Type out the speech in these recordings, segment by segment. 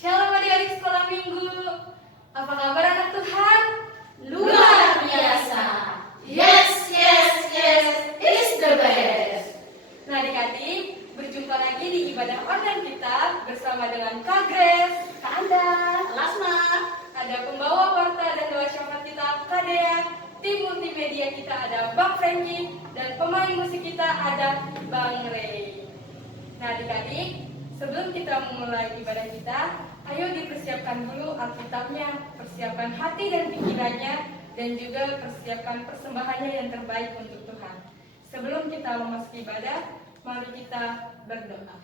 Shalom adik-adik sekolah minggu. Apa kabar anak Tuhan? Luar biasa. Yes, it's the best. Nah adik-adik, berjumpa lagi di ibadah online kita bersama dengan Kak Grace, Kak Anda, Lasma, ada pembawa warta dan doa syafaat kita Kak Dea, tim multimedia kita ada Bang Franky, dan pemain musik kita ada Bang Ray. Nah adik-adik, sebelum kita memulai ibadah kita, ayo dipersiapkan dulu Alkitabnya, persiapkan hati dan pikirannya, dan juga persiapkan persembahannya yang terbaik untuk Tuhan. Sebelum kita memasuki ibadah, mari kita berdoa.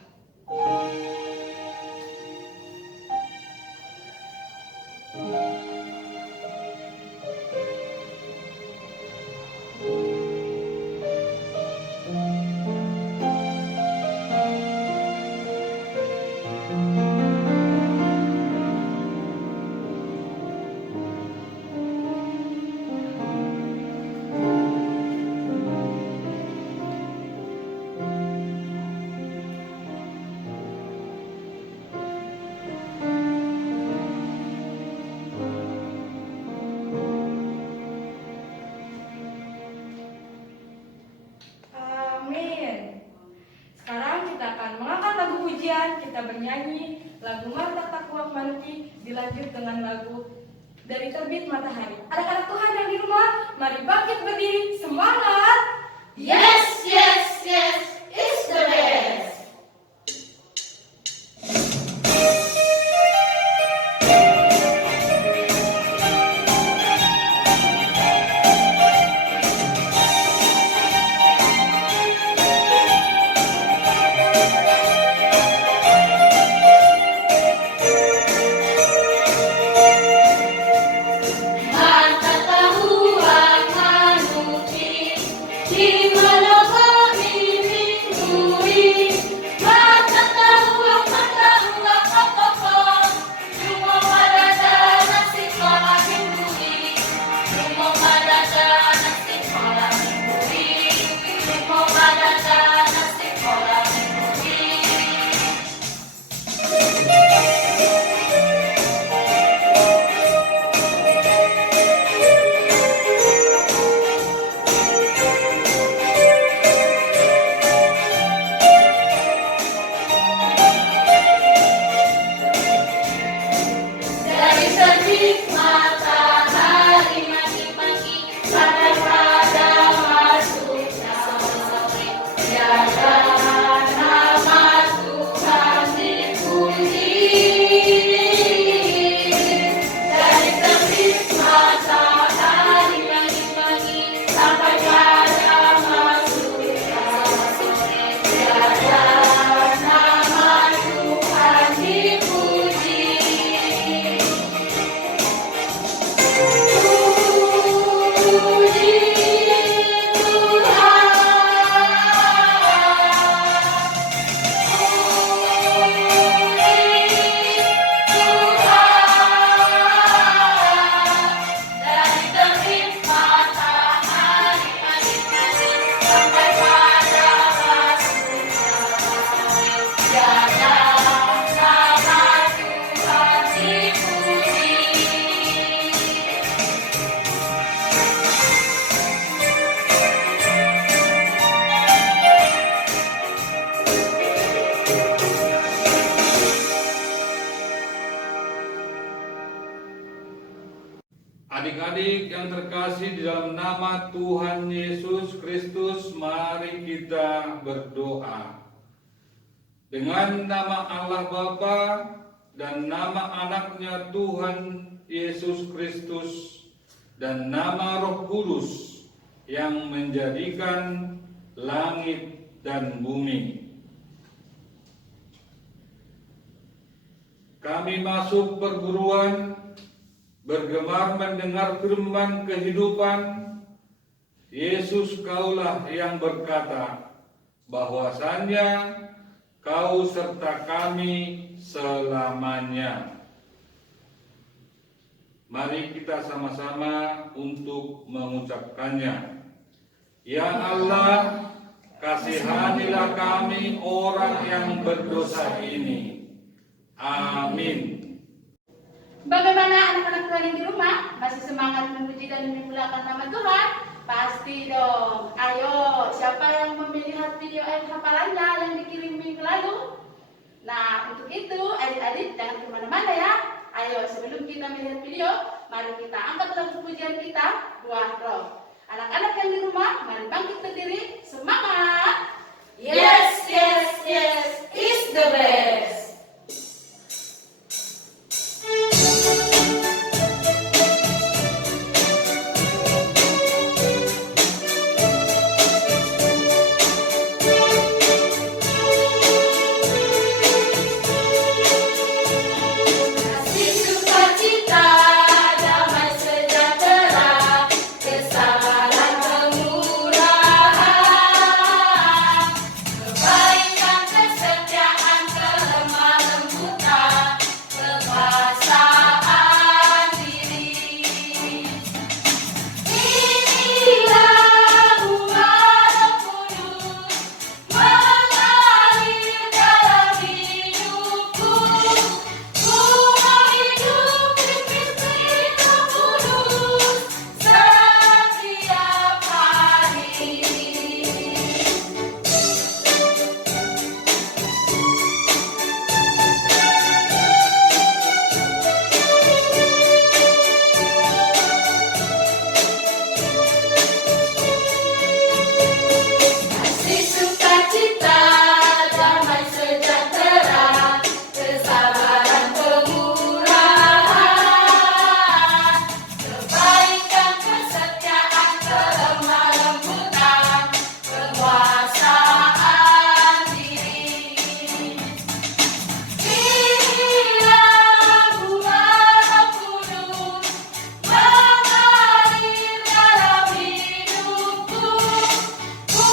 Amin. Sekarang kita akan mengangkat lagu pujian, kita bernyanyi lagu Marta Takwa Manuki, dilanjut dengan lagu Dari Terbit Matahari. Anak-anak Tuhan yang di rumah, mari bangkit berdiri, semangat! yes, it's the best. Mata tahuan manuki, di mana kami mingui. Mata tahuan apa-apa, cuma pada nasi malam mingui. Cuma pada nasi malam mingui. Cuma pada nasi malam mingui. Dari terbit matahari pagi-pagi sampai pada masuknya sore, jaga nama Tuhan dipuji. Dari terbit matahari pagi-pagi sampai pada masuknya sore, jaga nama Tuhan dipuji. Dari terbit matahari pagi-pagi sampai pada masuknya sore, jaga nama Tuhan dipuji. Adik-adik yang terkasih di dalam nama Tuhan Yesus Kristus, mari kita berdoa. Dengan nama Allah Bapa dan nama anaknya Tuhan Yesus Kristus dan nama Roh Kudus yang menjadikan langit dan bumi. Kami masuk perguruan, bergemar mendengar firman kehidupan. Yesus, Kaulah yang berkata bahwasannya Kau serta kami selamanya. Mari kita sama-sama untuk mengucapkannya. Ya Allah, kasihanilah kami orang yang berdosa ini. Amin. Bagaimana anak-anak Tuhan yang di rumah? Masih semangat memuji dan memuliakan nama Tuhan? Pasti dong. Ayo, siapa yang melihat video ayat hafalannya yang dikirim minggu lalu? Nah, untuk itu adik-adik jangan kemana-mana ya. Ayo, sebelum kita melihat video, mari kita angkat lagu pujian kita, Buah Roh. Anak-anak yang di rumah, mari bangkit berdiri, semangat! Yes, yes, yes, is the best. Kasih sukacita, damai sejahtera, kesabaran kemurahan, kebaikan kesetiaan kelemah lembutan, kekuasaan diri. Inilah bunga Roh Kudus mengalir dalam hidupku. Ku mau hidup dipimpin Roh Kudus setiap hari. Kasih sukacita, damai sejahtera, kesabaran kemurahan, kebaikan kesetiaan kelemah lembutan, kekuasaan diri. Inilah bunga Roh Kudus mengalir dalam hidupku. Ku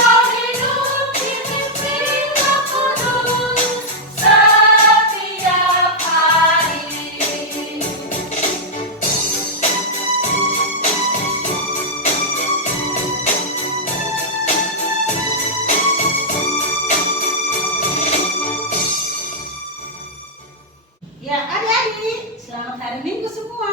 mau hidup dipimpin Roh Kudus setiap hari. Ya, adik-adik, selamat hari Minggu semua.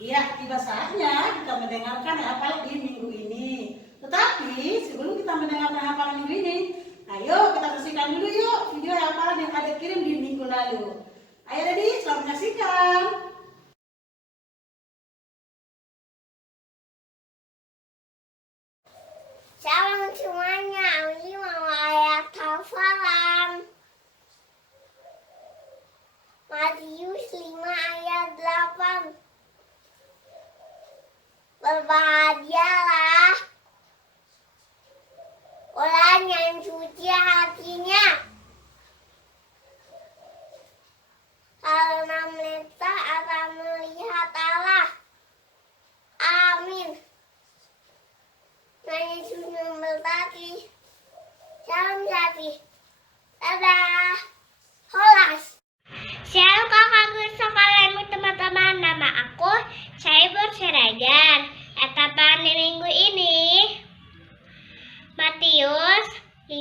Ya, tiba saatnya kita mendengarkan hafalan di minggu ini. Tetapi sebelum kita mendengarkan hafalan minggu ini, ayo kita saksikan dulu yuk video hafalan yang ada kirim di minggu lalu. Ayo adik, selamat menyaksikan. Shalom semuanya, Auli mau ayat hafalan. Matius 5 ayat 8. Berbahagialah orang yang suci hatinya, karena mereka akan melihat Allah. Amin. Nah, Yesus memberkati. Salam Sapi. Dadah. Holas. Shalom kakak guru sekalian teman-teman. Nama aku Saibur Serajan. Etapan di minggu ini Matius 5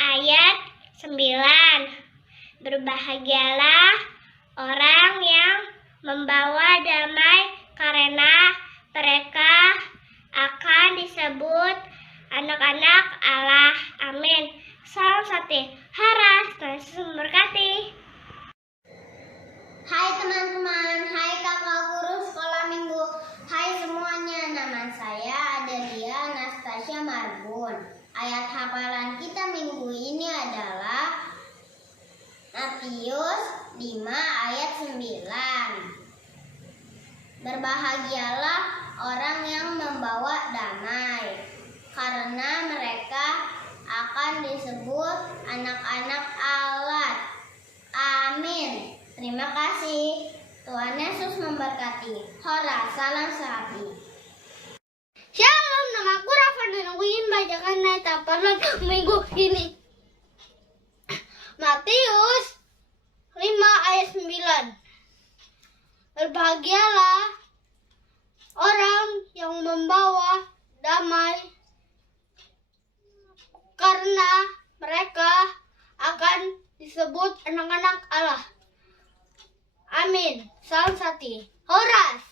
ayat 9. Berbahagialah orang yang membawa damai, karena mereka akan disebut anak-anak Allah. Amin. Salam sate. Haras, Tuhan Yesus memberkati. Hai teman-teman, hai kakak guru sekolah minggu, hai semuanya, nama saya Adelia Anastasia Marbun. Ayat hafalan kita minggu ini adalah Matius 5 ayat 9. Berbahagialah orang yang membawa damai, karena mereka akan disebut anak-anak Allah. Amin. Terima kasih. Tuhan Yesus memberkati. Hora, salam sapi. Shalom, nama aku Rafa dan aku ingin bacakan ayat hafalan minggu ini. Matius 5 ayat 9. Berbahagialah orang yang membawa damai, karena mereka akan disebut anak-anak Allah. Amin. Salam sati. Horas.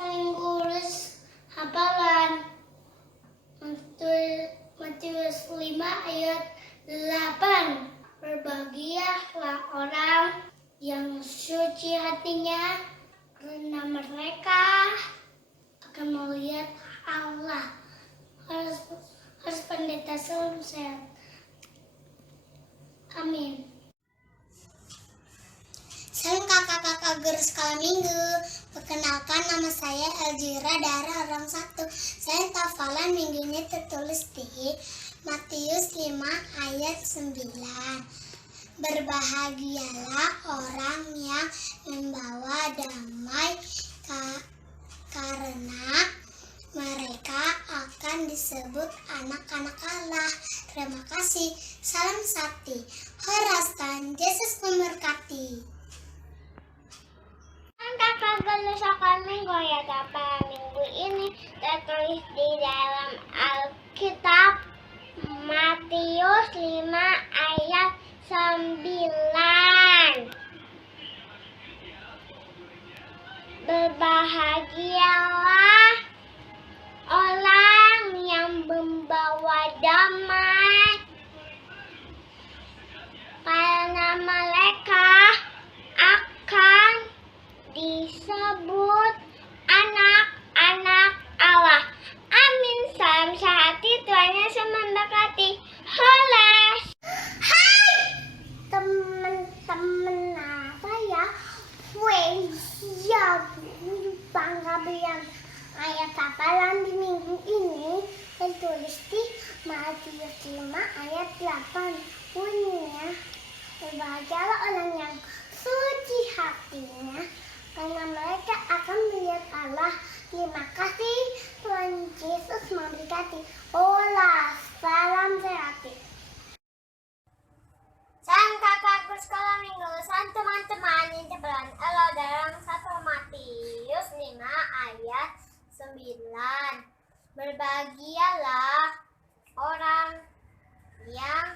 Mengurus hafalan. Matius 5 ayat 8. Berbahagialah orang yang suci hatinya, karena mereka akan melihat Allah. Harus pendeta salam sehat. Amin. Salam kakak-kakak guru sekolah minggu. Perkenalkan, nama saya Elvira dari orang 1. Saya hafalan minggu ini tertulis di Matius 5 ayat 9. Berbahagialah orang yang membawa damai, karena mereka akan disebut anak-anak Allah. Terima kasih. Salam sati. Horas dan Yesus memberkati. Kakak guru sekolah minggu ayat apa minggu ini tertulis di dalam Alkitab Matius 5 ayat 9. Berbahagialah orang yang membawa damai, karena mereka akan disebut anak-anak Allah. Amin. Salam sehati, Tuhan Yesus memberkati. Holes. Hai teman-teman saya, bangga bilang ayat hafalan di minggu ini tertulis di Matius 5 ayat 8. Bunyinya, berbahagialah orang yang suci hatinya, karena mereka akan melihat Allah. Terima kasih, Tuhan Yesus memberkati. Olah, salam sehati. Salam kakakku sekolah minggu. Salam teman-teman yang cepat. Halo dalam 1 Matius 5 ayat 9. Berbahagialah orang yang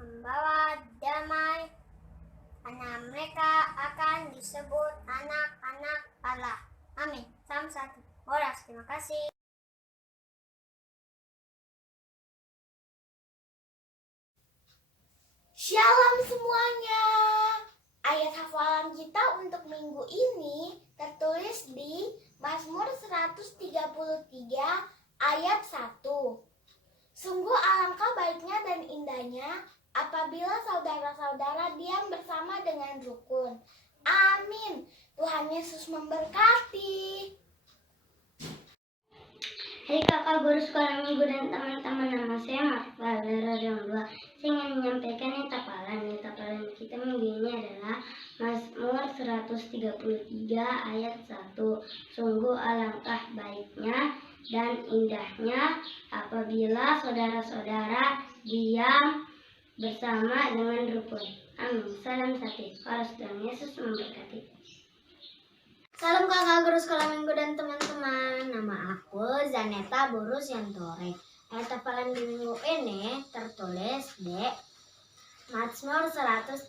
membawa damai, karena mereka akan disebut anak-anak Allah. Amin. Salam satu. Horas. Terima kasih. Shalom semuanya. Ayat hafalan kita untuk minggu ini tertulis di Mazmur 133 ayat 1. Sungguh alangkah baiknya dan indahnya apabila saudara-saudara diam bersama dengan rukun. Amin. Tuhan Yesus memberkati. Hai kakak guru sekolah minggu dan teman-teman, nama saya Marfa dari Rang 2. Saya ingin menyampaikan hafalan kita minggu ini adalah Mazmur 133 ayat 1. Sungguh alangkah baiknya dan indahnya apabila saudara-saudara diam bersama dengan rukun. Amin. Salam satu. Harus Tuhan Yesus memberkati. Salam kakak guru sekolah minggu dan teman-teman. Nama aku Zaneta Burus Yantore. Ayat hafalan di minggu ini tertulis di Mazmur 133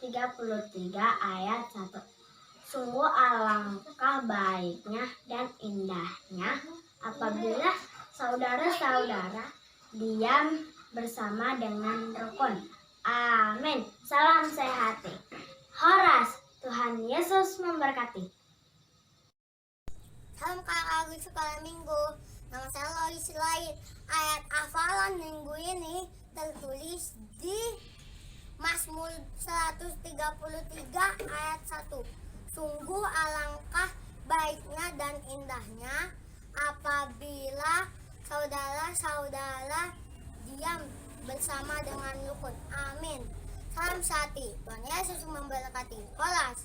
ayat 1. Sungguh alangkah baiknya dan indahnya apabila saudara-saudara diam bersama dengan rukun. Amin. Salam sehat. Horas. Tuhan Yesus memberkati. Salam kakak guru sekolah minggu. Nama saya Lois Lain. Ayat hafalan minggu ini tertulis di Mazmur 133 ayat 1. Sungguh alangkah baiknya dan indahnya apabila saudara-saudara diam bersama dengan rukun. Amin. Salam sati. Tuhan Yesus memberkati. Kolas.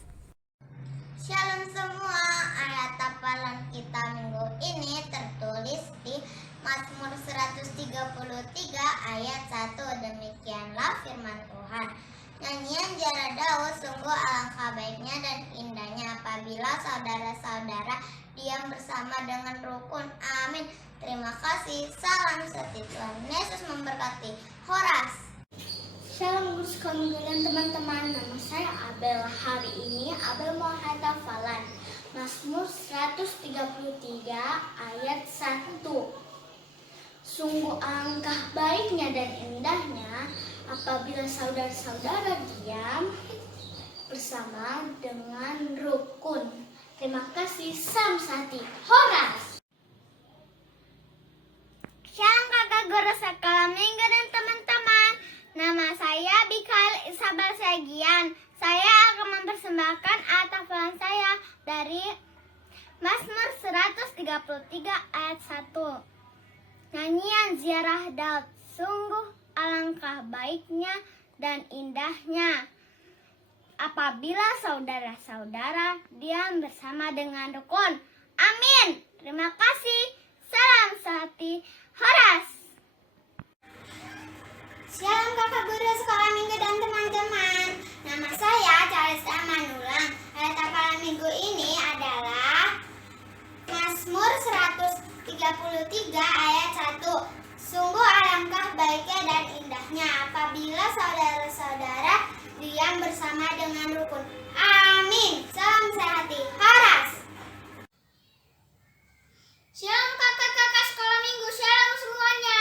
Shalom semua. Ayat hafalan kita minggu ini tertulis di Mazmur 133 ayat 1. Demikianlah firman Tuhan. Nyanyian Jara Daud, sungguh alangkah baiknya dan indahnya apabila saudara-saudara diam bersama dengan rukun. Amin. Terima kasih. Salam setia. Tuhan Yesus memberkati. Horas. Shalom Guru Sekolah Minggu dan teman-teman, nama saya Abel. Hari ini Abel mau hafalan Mazmur 133 ayat 1. Sungguh alangkah baiknya dan indahnya apabila saudara-saudara diam bersama dengan rukun. Terima kasih. Samsati. Horas. Shalom kakak guru sekolah minggu dan teman-teman. Nama saya Bikail Isabel Segian. Saya akan mempersembahkan hafalan saya dari Mazmur 133 ayat 1. Nyanyian ziarah Daud. Sungguh alangkah baiknya dan indahnya apabila saudara-saudara diam bersama dengan rukun. Amin. Terima kasih. Salam sehati. Horas. Shalom kakak guru sekolah minggu dan teman-teman. Nama saya Charles Amanulang. Ayat hafalan minggu ini adalah Mazmur 133 ayat 1. Sungguh alangkah baiknya dan indahnya apabila saudara-saudara diam bersama dengan rukun. Amin. Salam sehati. Horas. Shalom kakak-kakak sekolah minggu. Shalom semuanya.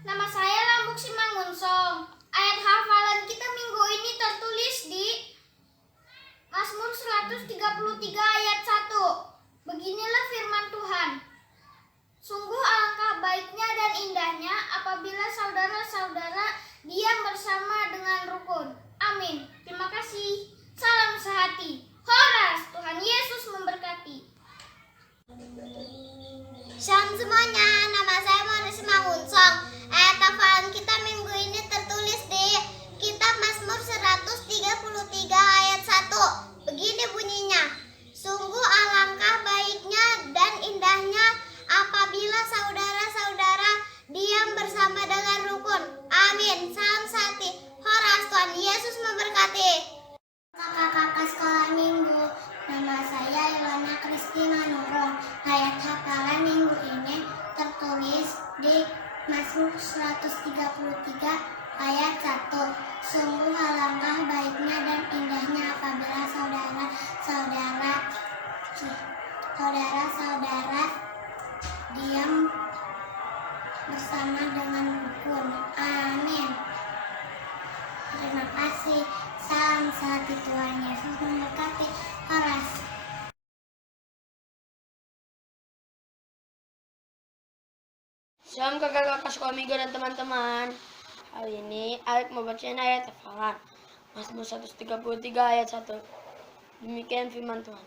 Nama saya Lambuk Simangunsong. Ayat hafalan kita minggu ini tertulis di Mazmur 133 ayat 1. Beginilah firman Tuhan. Sungguh alangkah baiknya dan indahnya apabila saudara-saudara diam bersama dengan rukun. Amin. Terima kasih. Salam sehati. Horas. Tuhan Yesus memberkati. Shalom semuanya. Nama saya Manusia Mangunsong. Ayat hafalan kita minggu ini tertulis di Kitab Mazmur 133 ayat 1. Begini bunyinya. Sungguh alangkah baiknya dan indahnya apabila saudara-saudara diam bersama dengan rukun. Amin. Salam sehati. Horas. Tuhan Yesus memberkati. Kakak-kakak sekolah minggu, nama saya Ilona Kristi Manurung. Ayat hafalan minggu ini tertulis di Mazmur 133 ayat 1. Sungguh alangkah baiknya dan indahnya apabila saudara-saudara diam bersama dengan rukun. Amin. Terima kasih. Salam sehati. Tuhan Yesus memberkati. Horas. Shalom kakak-kakak sekolah minggu dan teman-teman. Hari ini Alek mau bacain ayat hafalan Mazmur 133 ayat 1. Demikian firman Tuhan.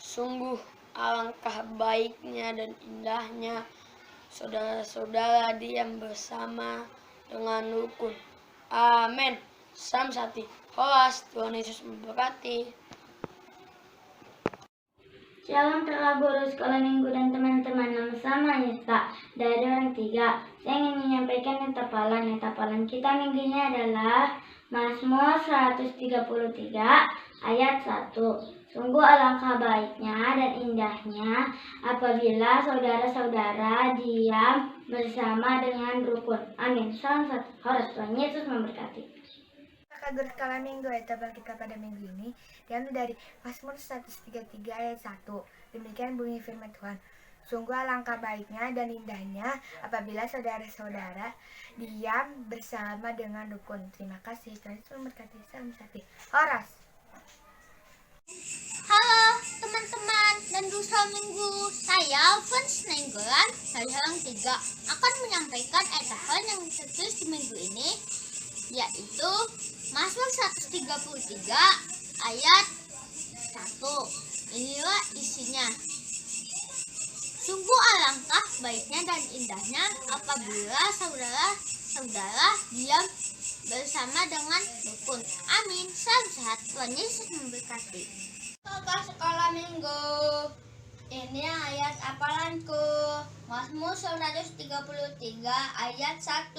Sungguh alangkah baiknya dan indahnya saudara-saudara diam bersama dengan rukun. Amin. Samsati. Horas. Tuhan Yesus memberkati. Shalom kakak guru sekolah minggu dan teman-teman. Nama saya Yesta dari orang 3. Saya ingin menyampaikan hafalan kita minggu ini adalah Mazmur 133 ayat 1. Sungguh alangkah baiknya dan indahnya apabila saudara-saudara diam bersama dengan rukun. Amin. Salam satu. Horas. Tuhan Yesus memberkati. Kakak guru sekolah minggu, ayat hafalan kita pada minggu ini diambil dari Mazmur 133 ayat 1. Demikian bunyi firman Tuhan. Sungguh alangkah baiknya dan indahnya apabila saudara-saudara diam bersama dengan rukun. Terima kasih. Tuhan Yesus memberkati. Salam sehati. Horas. Halo teman-teman dan dusa minggu. Saya Alphonse Nenggolan dari Halang 3 akan menyampaikan ayat hafalan yang tertulis di minggu ini, yaitu Mazmur 133 ayat 1. Inilah isinya. Sungguh alangkah baiknya dan indahnya apabila saudara-saudara diam bersama dengan rukun. Amin. Salam sehat. Tuhan Yesus memberkati. Kakak sekolah minggu, ini ayat hafalanku. Mazmur 133 ayat 1.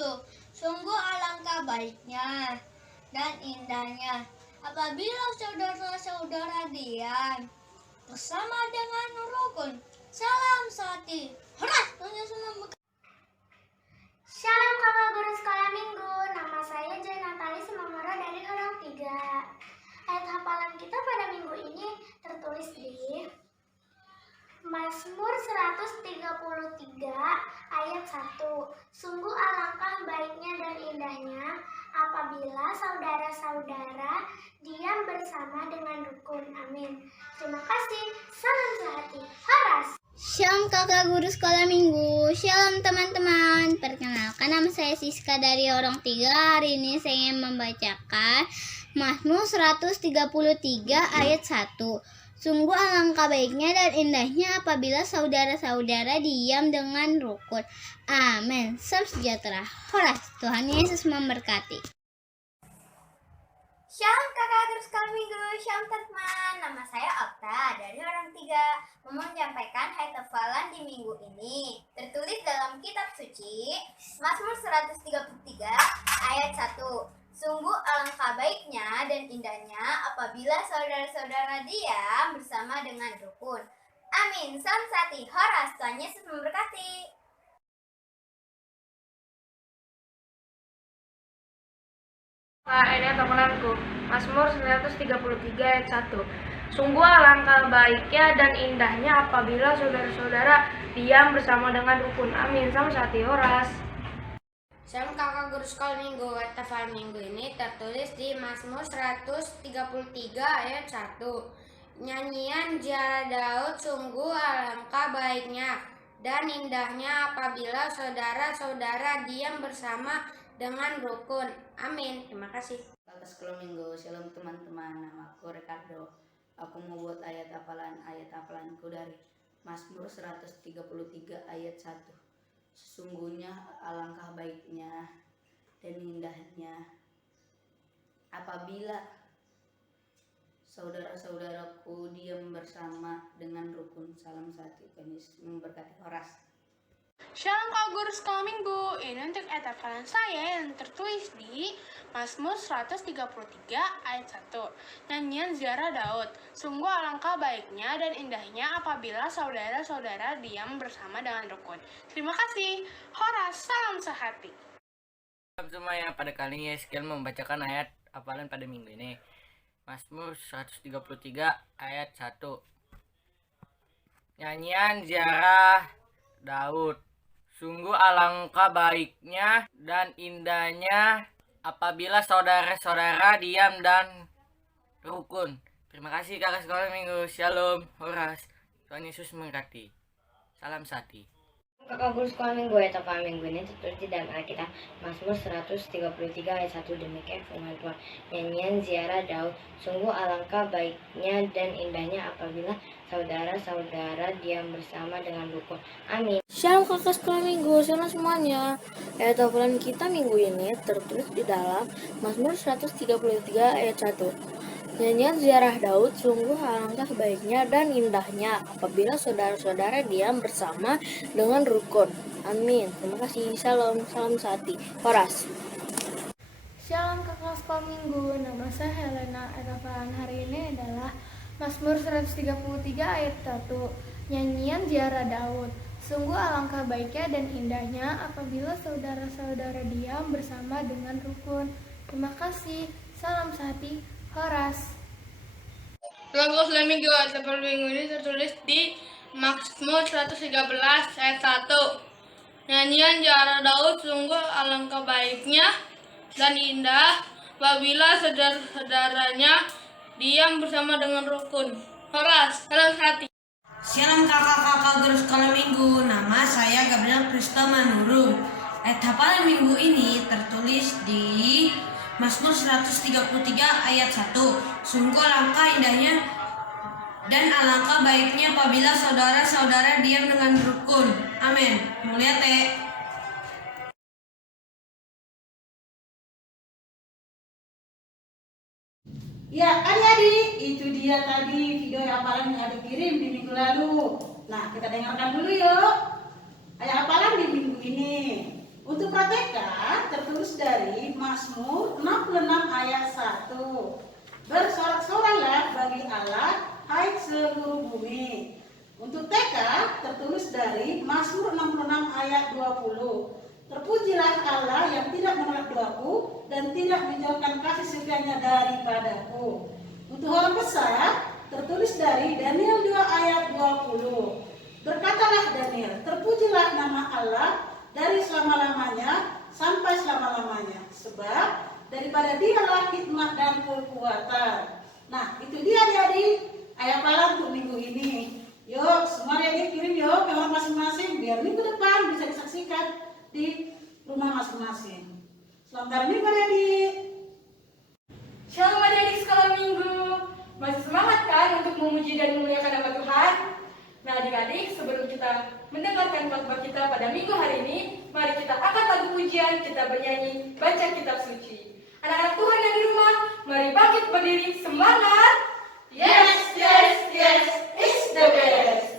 Sungguh alangkah baiknya dan indahnya apabila saudara-saudara diam bersama dengan rukun. Salam sehati. Horas. Tuhan Yesus memberkati. Shalom kakak guru sekolah minggu, nama saya Jai Natali Semamora dari Orang Tiga. Ayat hafalan kita pada minggu ini tertulis di Mazmur 133 ayat 1. Sungguh alangkah baiknya dan indahnya apabila saudara-saudara diam bersama dengan rukun. Amin. Terima kasih. Salam sehati. Horas. Shalom kakak guru sekolah minggu. Shalom teman-teman. Perkenalkan, nama saya Siska dari Orang Tiga. Hari ini saya ingin membacakan Mazmur 133 ayat 1. Sungguh alangkah baiknya dan indahnya apabila saudara-saudara diam dengan rukun. Amin. Salam sejahtera. Horas. Tuhan Yesus memberkati. Shalom kakak guru sekolah minggu. Shalom teman-teman. Nama saya Okta dari Orang Tiga. Mau menyampaikan ayat hafalan di minggu ini. Tertulis dalam kitab suci Mazmur 133 ayat 1. Sungguh alangkah baiknya dan indahnya apabila saudara-saudara diam bersama dengan rukun. Amin. Salam sehati. Horas. Tuhan Yesus memberkati. Ini hafalanku, Mazmur 133 ayat 1. Sungguh alangkah baiknya dan indahnya apabila saudara-saudara diam bersama dengan rukun. Amin. Salam sehati. Horas. Shalom kakak guru sekolah minggu. Ayat hafalan minggu ini tertulis di Mazmur 133 ayat 1. Nyanyian ziarah Daud, sungguh alangkah baiknya dan indahnya apabila saudara-saudara diam bersama dengan rukun. Amin. Terima kasih. Kakak sekolah minggu, shalom teman-teman. Namaku Ricardo. Aku mau buat ayat hafalanku dari Mazmur 133 ayat 1. Sesungguhnya alangkah baiknya dan indahnya apabila saudara-saudaraku diam bersama dengan rukun. Salam satu. Tuhan Yesus memberkati. Horas. Shalom kak guru sekolah minggu. Ini untuk ayat hafalan saya yang tertulis di Mazmur 133 ayat 1. Nyanyian ziarah Daud. Sungguh alangkah baiknya dan indahnya apabila saudara-saudara diam bersama dengan rukun. Terima kasih. Horas. Salam sehati. Salam semuanya, pada kali ini Eskiel membacakan ayat hafalan pada minggu ini. Mazmur 133 ayat 1. Nyanyian ziarah Daud. Sungguh alangkah baiknya dan indahnya apabila saudara-saudara diam dan rukun. Terima kasih kakak sekolah minggu. Shalom. Horas. Tuhan Yesus memberkati. Salam sehati. Kakak guru sekolah minggu. Ayat hafalan minggu ini tertulis di dalam Alkitab Mazmur 133 ayat 1. Demikian firman Tuhan. Nyanyian ziarah Daud. Sungguh alangkah baiknya dan indahnya apabila saudara-saudara diam bersama dengan rukun. Amin. Shalom kakak sekolah minggu, shalom semuanya. Ayat hafalan kita minggu ini tertulis di dalam Mazmur 133 ayat 1. Nyanyian ziarah Daud, sungguh alangkah baiknya dan indahnya apabila saudara-saudara diam bersama dengan rukun. Amin. Terima kasih. Salam sehati. Horas. Shalom kakak sekolah minggu. Nama saya Helena. Ayat hafalan hari ini adalah Mazmur 133 ayat 1. Nyanyian ziarah Daud. Sungguh alangkah baiknya dan indahnya apabila saudara-saudara diam bersama dengan rukun. Terima kasih. Salam sehati. Horas. Lagu sekolah minggu atau minggu ini tertulis di Mazmur 113 ayat 1. Nyanyian ziarah Daud, sungguh alangkah baiknya dan indah apabila saudara-saudaranya diam bersama dengan rukun. Horas. Salam hati. Shalom kakak-kakak guru sekolah minggu. Nama saya Gabriel Krista Manurung. Ayat hafalan minggu ini tertulis di Mazmur 133 ayat 1. Sungguh alangkah indahnya dan alangkah baiknya apabila saudara-saudara diam dengan rukun. Amin. Mulia teh. Ya kan adik, itu dia tadi video hafalan yang ada kirim di minggu lalu. Nah kita dengarkan dulu yuk ayat hafalan di minggu ini. Untuk praktekkan tertulis dari Mazmur 66 ayat 1. Bersorak-soraklah bagi Allah, hai seluruh bumi. Untuk TK tertulis dari Mazmur 66 ayat 20. Terpujilah Allah yang tidak menolak doaku dan tidak menjauhkan kasih setianya daripadaku. Untuk orang besar tertulis dari Daniel 2 ayat 20. Berkatalah Daniel, terpujilah nama Allah dari selama-lamanya sampai selama-lamanya, sebab daripada dialah hikmat dan kekuatan. Nah, itu dia adik-adik ayat hafalan untuk minggu ini. Yuk, semua adik-adik kirim yuk ke orang masing-masing biar minggu depan bisa disaksikan di rumah masing-masing. Selamat hari Minggu adik-adik. Shalom adik-adik sekolah minggu. Masih semangat kan untuk memuji dan memuliakan nama Tuhan? Nah adik-adik, sebelum kita mendengarkan khotbah kita pada minggu hari ini, mari kita angkat lagu pujian, kita bernyanyi, baca kitab suci. Anak-anak Tuhan yang di rumah, mari bangkit berdiri, semangat! Yes, yes, yes, it's the best!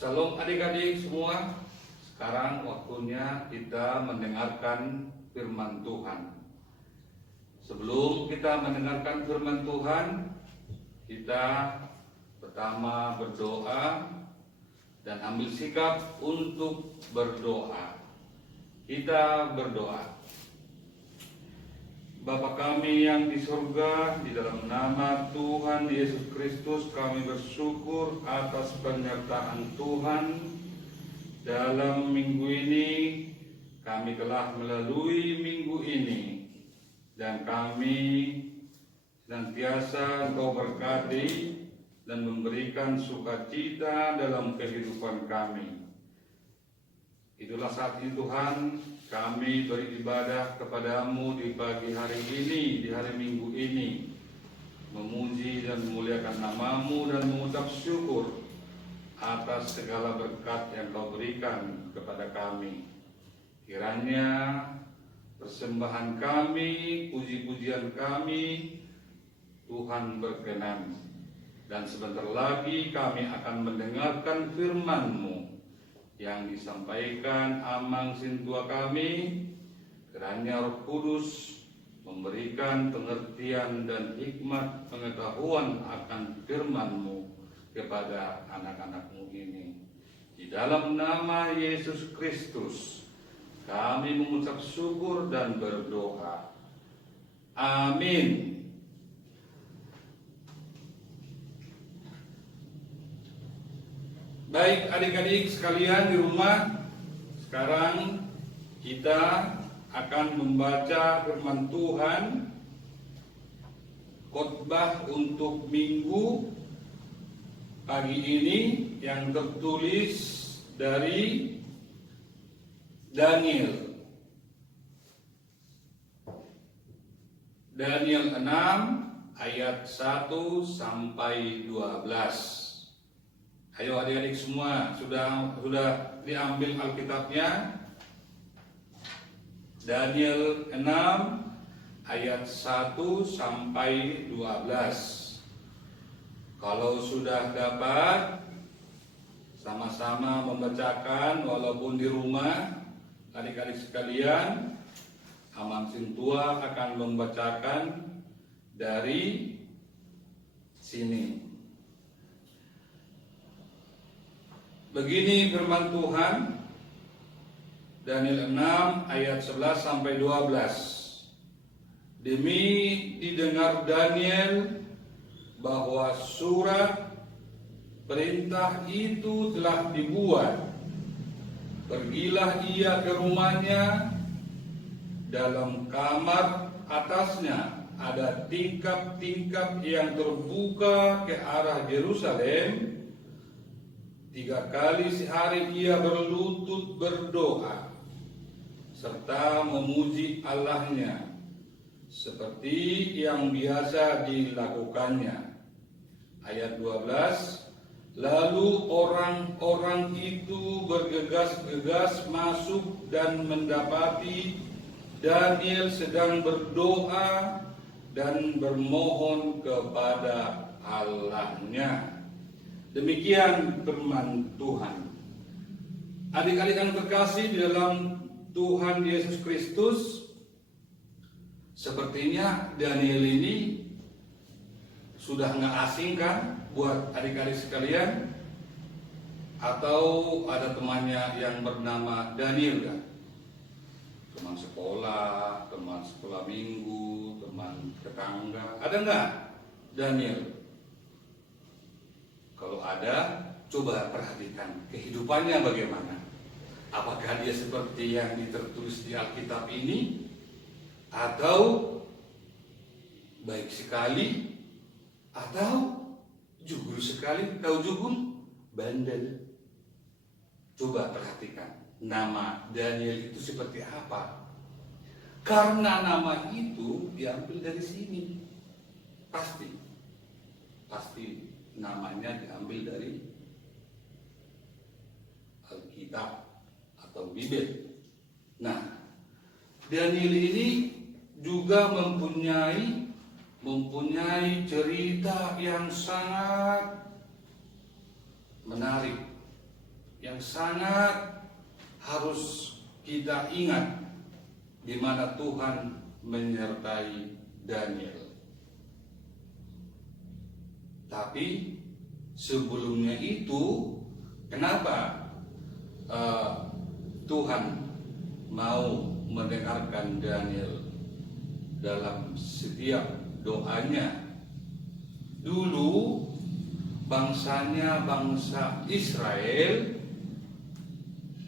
Shalom adik-adik semua. Sekarang waktunya kita mendengarkan firman Tuhan. Sebelum kita mendengarkan firman Tuhan, kita pertama berdoa dan ambil sikap untuk berdoa. Kita berdoa. Bapa kami yang di surga, di dalam nama Tuhan Yesus Kristus kami bersyukur atas penyertaan Tuhan dalam minggu ini. Kami telah melalui minggu ini dan kami senantiasa Engkau berkati dan memberikan sukacita dalam kehidupan kami. Itulah saat ini Tuhan, kami beribadah kepadamu di pagi hari ini, di hari Minggu ini, memuji dan memuliakan namamu dan mengucap syukur atas segala berkat yang kau berikan kepada kami. Kiranya persembahan kami, puji-pujian kami, Tuhan berkenan. Dan sebentar lagi kami akan mendengarkan firman-Mu yang disampaikan Amang Sintua kami. Kiranya Roh Kudus memberikan pengertian dan hikmat pengetahuan akan firman-Mu kepada anak-anak-Mu ini. Di dalam nama Yesus Kristus kami mengucap syukur dan berdoa. Amin. Baik adik-adik sekalian di rumah, sekarang kita akan membaca firman Tuhan, khotbah untuk minggu pagi ini yang tertulis dari Daniel 6 ayat 1 sampai 12. Ayo adik-adik semua, sudah diambil Alkitabnya? Daniel 6 ayat 1 sampai 12. Kalau sudah dapat, sama-sama membacakan walaupun di rumah. Adik-adik sekalian, Aman Sintua akan membacakan dari sini. Begini firman Tuhan, Daniel 6 ayat 11 sampai 12. Demi didengar Daniel bahwa surat perintah itu telah dibuat, pergilah ia ke rumahnya. Dalam kamar atasnya ada tingkap-tingkap yang terbuka ke arah Yerusalem. 3 kali sehari ia berlutut berdoa serta memuji Allahnya seperti yang biasa dilakukannya. Ayat 12. Lalu orang-orang itu bergegas-gegas masuk dan mendapati Daniel sedang berdoa dan bermohon kepada Allahnya. Demikian firman Tuhan. Adik-adik yang terkasih di dalam Tuhan Yesus Kristus, sepertinya Daniel ini sudah nggak asing kan buat adik-adik sekalian? Atau ada temannya yang bernama Daniel kan? Teman sekolah minggu, teman tetangga, ada nggak Daniel? Kalau ada, coba perhatikan kehidupannya bagaimana. Apakah dia seperti yang tertulis di Alkitab ini, atau baik sekali, atau jugul sekali? Tahu jugul? Bandel. Coba perhatikan nama Daniel itu seperti apa. Karena nama itu diambil dari sini. Pasti namanya diambil dari Alkitab atau Bible. Nah, Daniel ini juga mempunyai cerita yang sangat menarik, yang sangat harus kita ingat, di mana Tuhan menyertai Daniel. Tapi sebelumnya itu, kenapa Tuhan mau mendengarkan Daniel dalam setiap doanya? Dulu bangsanya bangsa Israel,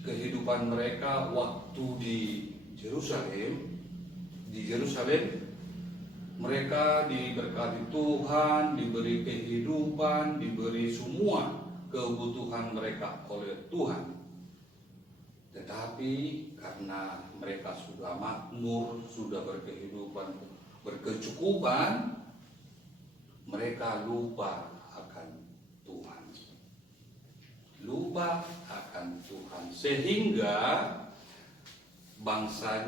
kehidupan mereka waktu di Yerusalem, mereka diberkati Tuhan, diberi kehidupan, diberi semua kebutuhan mereka oleh Tuhan. Tetapi karena mereka sudah makmur, sudah berkehidupan, berkecukupan, mereka lupa akan Tuhan. Lupa akan Tuhan. Sehingga bangsa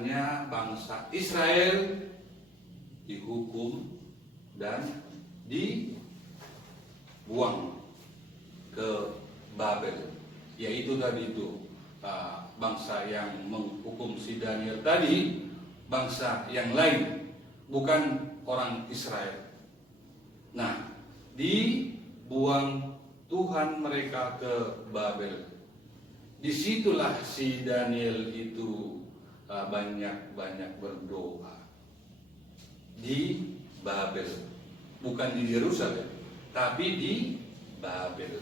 Israel dihukum dan dibuang ke Babel. Yaitu tadi itu bangsa yang menghukum si Daniel tadi, bangsa yang lain, bukan orang Israel. Nah, dibuang Tuhan mereka ke Babel. Disitulah si Daniel itu banyak berdoa di Babel, bukan di Yerusalem, tapi di Babel.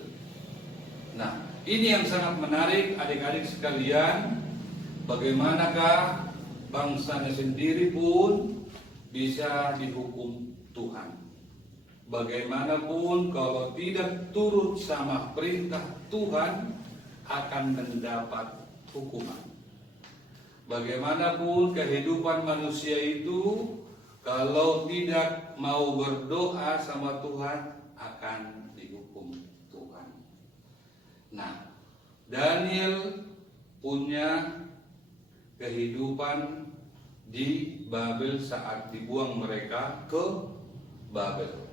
Nah, ini yang sangat menarik adik-adik sekalian. Bagaimanakah bangsanya sendiri pun bisa dihukum Tuhan? Bagaimanapun kalau tidak turut sama perintah Tuhan akan mendapat hukuman. Bagaimanapun kehidupan manusia itu, kalau tidak mau berdoa sama Tuhan akan dihukum Tuhan. Nah, Daniel punya kehidupan di Babel saat dibuang mereka ke Babel.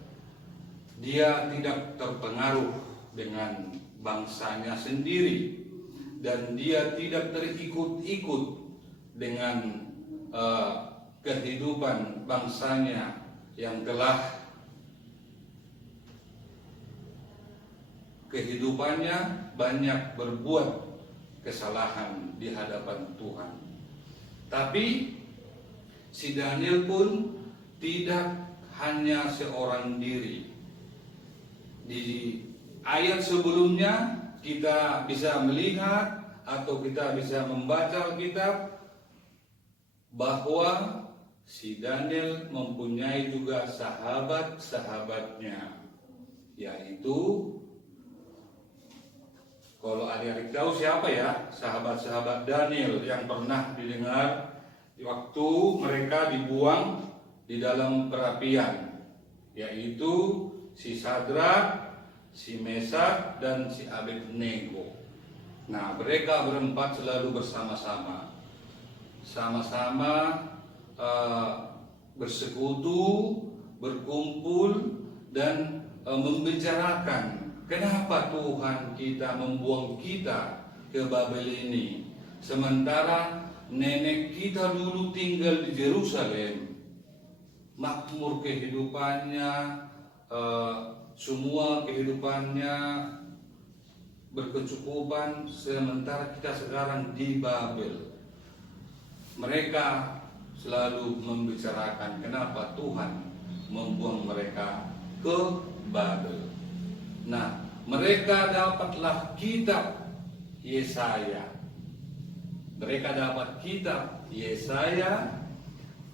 Dia tidak terpengaruh dengan bangsanya sendiri dan dia tidak terikut-ikut dengan kehidupan bangsanya yang telah kehidupannya banyak berbuat kesalahan di hadapan Tuhan. Tapi si Daniel pun tidak hanya seorang diri. Di ayat sebelumnya kita bisa melihat atau kita bisa membaca Alkitab bahwa si Daniel mempunyai juga sahabat-sahabatnya, yaitu kalau adik-adik tahu siapa ya sahabat-sahabat Daniel yang pernah didengar waktu mereka dibuang di dalam perapian, yaitu si Sadrak, si Mesak, dan si Abednego. Nah, mereka berempat selalu bersama-sama, sama-sama bersekutu, berkumpul, dan membicarakan kenapa Tuhan kita membuang kita ke Babel ini, sementara nenek kita dulu tinggal di Yerusalem, makmur kehidupannya, semua kehidupannya berkecukupan, sementara kita sekarang di Babel. Mereka selalu membicarakan kenapa Tuhan membuang mereka ke Babel. Nah, mereka dapatlah kitab Yesaya. Mereka dapat kitab Yesaya,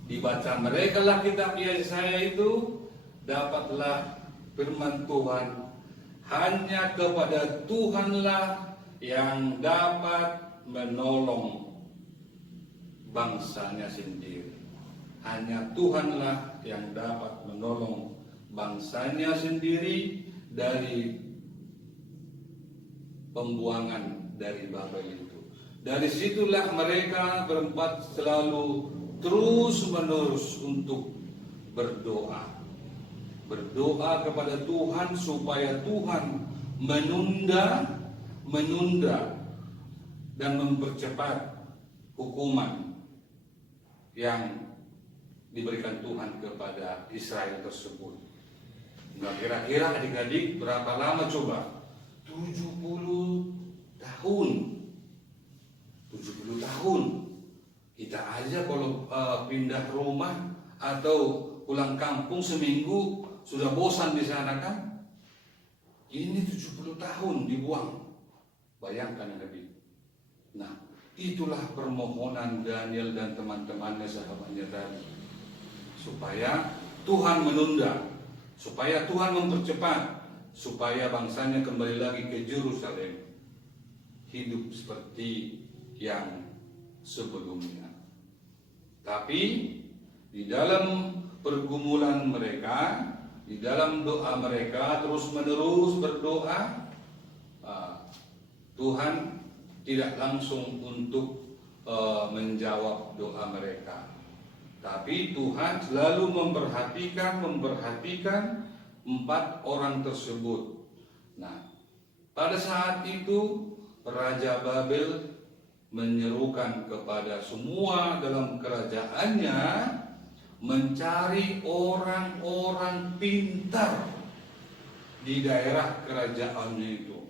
dibaca mereka lah kitab Yesaya itu, dapatlah firman Tuhan. Hanya kepada Tuhanlah yang dapat menolong bangsanya sendiri. Hanya Tuhanlah yang dapat menolong bangsanya sendiri dari pembuangan dari Babel itu. Dari situlah mereka berempat selalu terus-menerus untuk berdoa. Berdoa kepada Tuhan supaya Tuhan menunda dan mempercepat hukuman yang diberikan Tuhan kepada Israel tersebut. Nah, kira-kira adik-adik berapa lama coba? 70 tahun. 70 tahun. Kita aja kalau pindah rumah atau pulang kampung seminggu sudah bosan di sana kan? Ini 70 tahun dibuang. Bayangkan adik. Nah, itulah permohonan Daniel dan teman-temannya, sahabatnya tadi, supaya Tuhan menunda, supaya Tuhan mempercepat, supaya bangsanya kembali lagi ke Yerusalem, hidup seperti yang sebelumnya. Tapi di dalam pergumulan mereka, di dalam doa mereka terus-menerus berdoa, Tuhan tidak langsung untuk menjawab doa mereka. Tapi Tuhan selalu memperhatikan 4 orang tersebut. Nah, pada saat itu Raja Babel menyerukan kepada semua dalam kerajaannya mencari orang-orang pintar di daerah kerajaannya itu.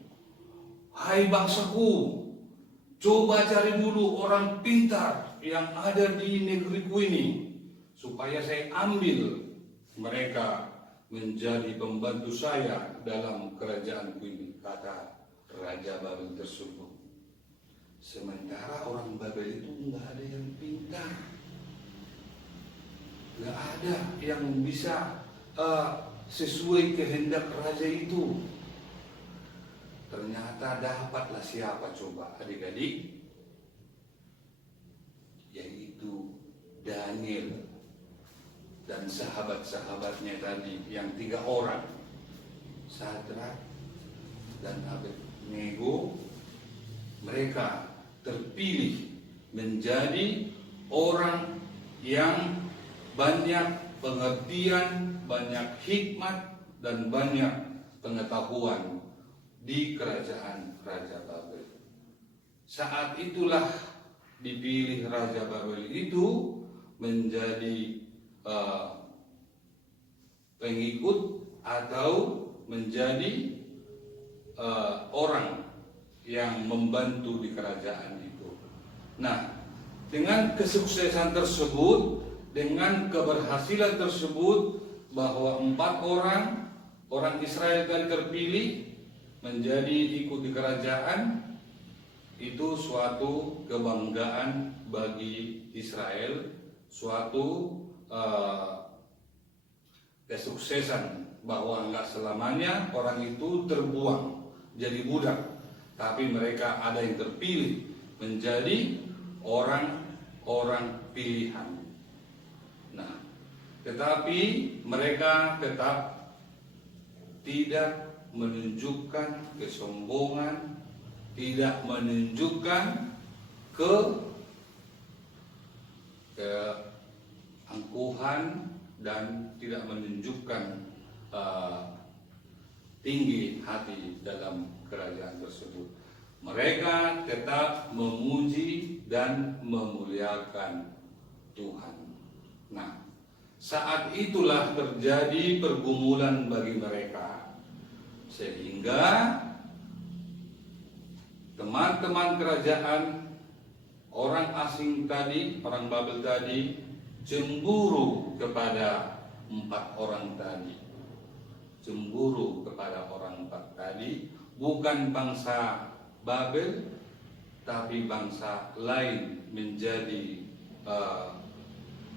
Hai bangsaku, coba cari dulu orang pintar yang ada di negeriku ini, supaya saya ambil mereka menjadi pembantu saya dalam kerajaanku ini, kata Raja Babel tersebut. Sementara orang Babel itu nggak ada yang pintar, nggak ada yang bisa sesuai kehendak raja itu. Ternyata dapatlah siapa coba adik-adik? Yaitu Daniel dan sahabat-sahabatnya tadi yang 3 orang, Sadrak dan Abednego. Mereka terpilih menjadi orang yang banyak pengertian, banyak hikmat, dan banyak pengetahuan di kerajaan Raja Babel. Saat itulah dipilih Raja Babel itu menjadi pengikut atau menjadi orang yang membantu di kerajaan itu. Nah, dengan kesuksesan tersebut, dengan keberhasilan tersebut, bahwa 4 orang Israel tadi terpilih menjadi ikut di kerajaan, itu suatu kebanggaan bagi Israel, suatu kesuksesan bahwa enggak selamanya orang itu terbuang jadi budak, tapi mereka ada yang terpilih menjadi orang-orang pilihan. Nah, tetapi mereka tetap tidak menunjukkan kesombongan, tidak menunjukkan keangkuhan, dan tidak menunjukkan tinggi hati dalam kerajaan tersebut. Mereka tetap memuji dan memuliakan Tuhan. Nah, saat itulah terjadi pergumulan bagi mereka, sehingga teman-teman kerajaan, orang asing tadi, orang Babel tadi, cemburu kepada 4 orang tadi. Cemburu kepada orang 4 tadi, bukan bangsa Babel, tapi bangsa lain menjadi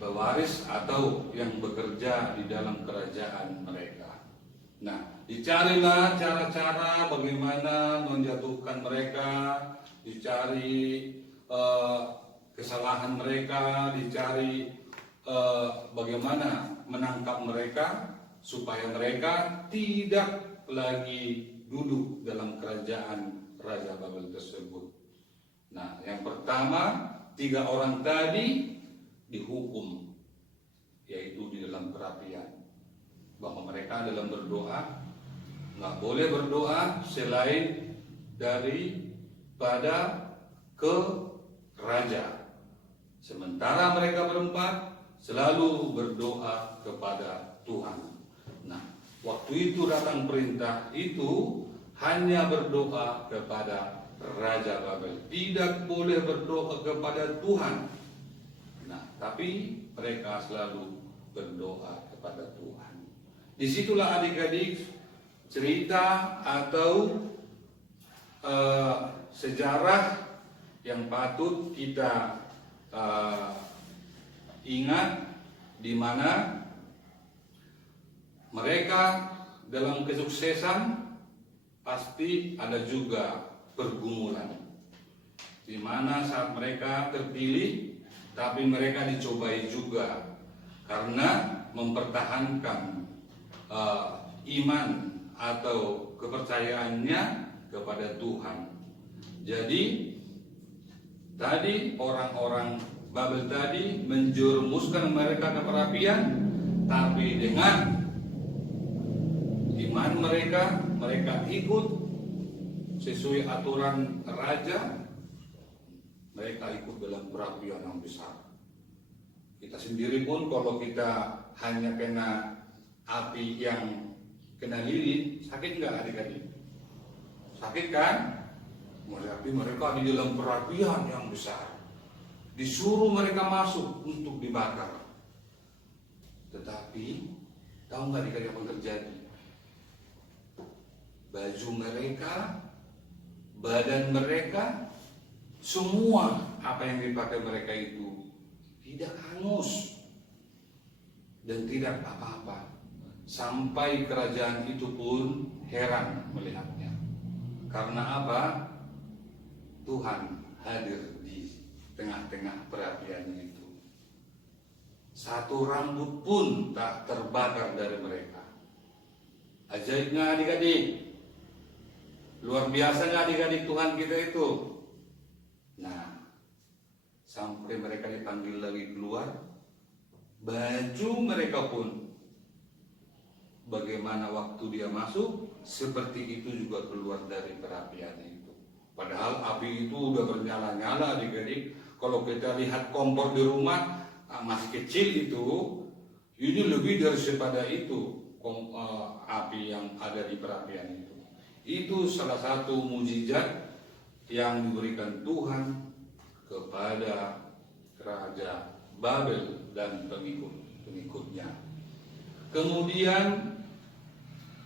pewaris atau yang bekerja di dalam kerajaan mereka. Nah, dicarilah cara-cara bagaimana menjatuhkan mereka, dicari kesalahan mereka, dicari bagaimana menangkap mereka supaya mereka tidak lagi duduk dalam kerajaan Raja Babel tersebut. Nah, yang pertama, 3 orang tadi dihukum, yaitu di dalam perapian, bahwa mereka dalam berdoa nggak boleh berdoa selain daripada ke raja. Sementara mereka berempat selalu berdoa kepada Tuhan. Nah, waktu itu datang perintah itu hanya berdoa kepada Raja Babel, tidak boleh berdoa kepada Tuhan. Nah, tapi mereka selalu berdoa kepada Tuhan. Disitulah adik-adik cerita atau sejarah yang patut kita ingat, di mana mereka dalam kesuksesan pasti ada juga pergumulan, di mana saat mereka terpilih, tapi mereka dicobai juga karena mempertahankan iman atau kepercayaannya kepada Tuhan. Jadi tadi orang-orang Babel tadi menjerumuskan mereka ke perapian, tapi dengan iman mereka ikut sesuai aturan raja, mereka ikut dalam perapian yang besar. Kita sendiri pun kalau kita hanya kena api yang kena lilin, sakit nggak adik-adik? Sakit kan? Tapi mereka di dalam perapian yang besar, disuruh mereka masuk untuk dibakar. Tetapi tahu nggak adik-adik apa yang terjadi? Baju mereka, badan mereka, semua apa yang dipakai mereka itu tidak hangus dan tidak apa-apa. Sampai kerajaan itu pun heran melihatnya. Karena apa? Tuhan hadir di tengah-tengah perapiannya itu. Satu rambut pun tak terbakar dari mereka. Ajaibnya adik-adik. Luar biasanya adik-adik Tuhan kita itu. Nah, sampai mereka dipanggil lagi keluar, baju mereka pun bagaimana waktu dia masuk, seperti itu juga keluar dari perapian itu. Padahal api itu udah bernyala-nyala adik-adik. Kalau kita lihat kompor di rumah masih kecil itu, ini lebih daripada itu api yang ada di perapian itu. Itu salah satu mukjizat yang diberikan Tuhan kepada Raja Babel dan pengikutnya. Kemudian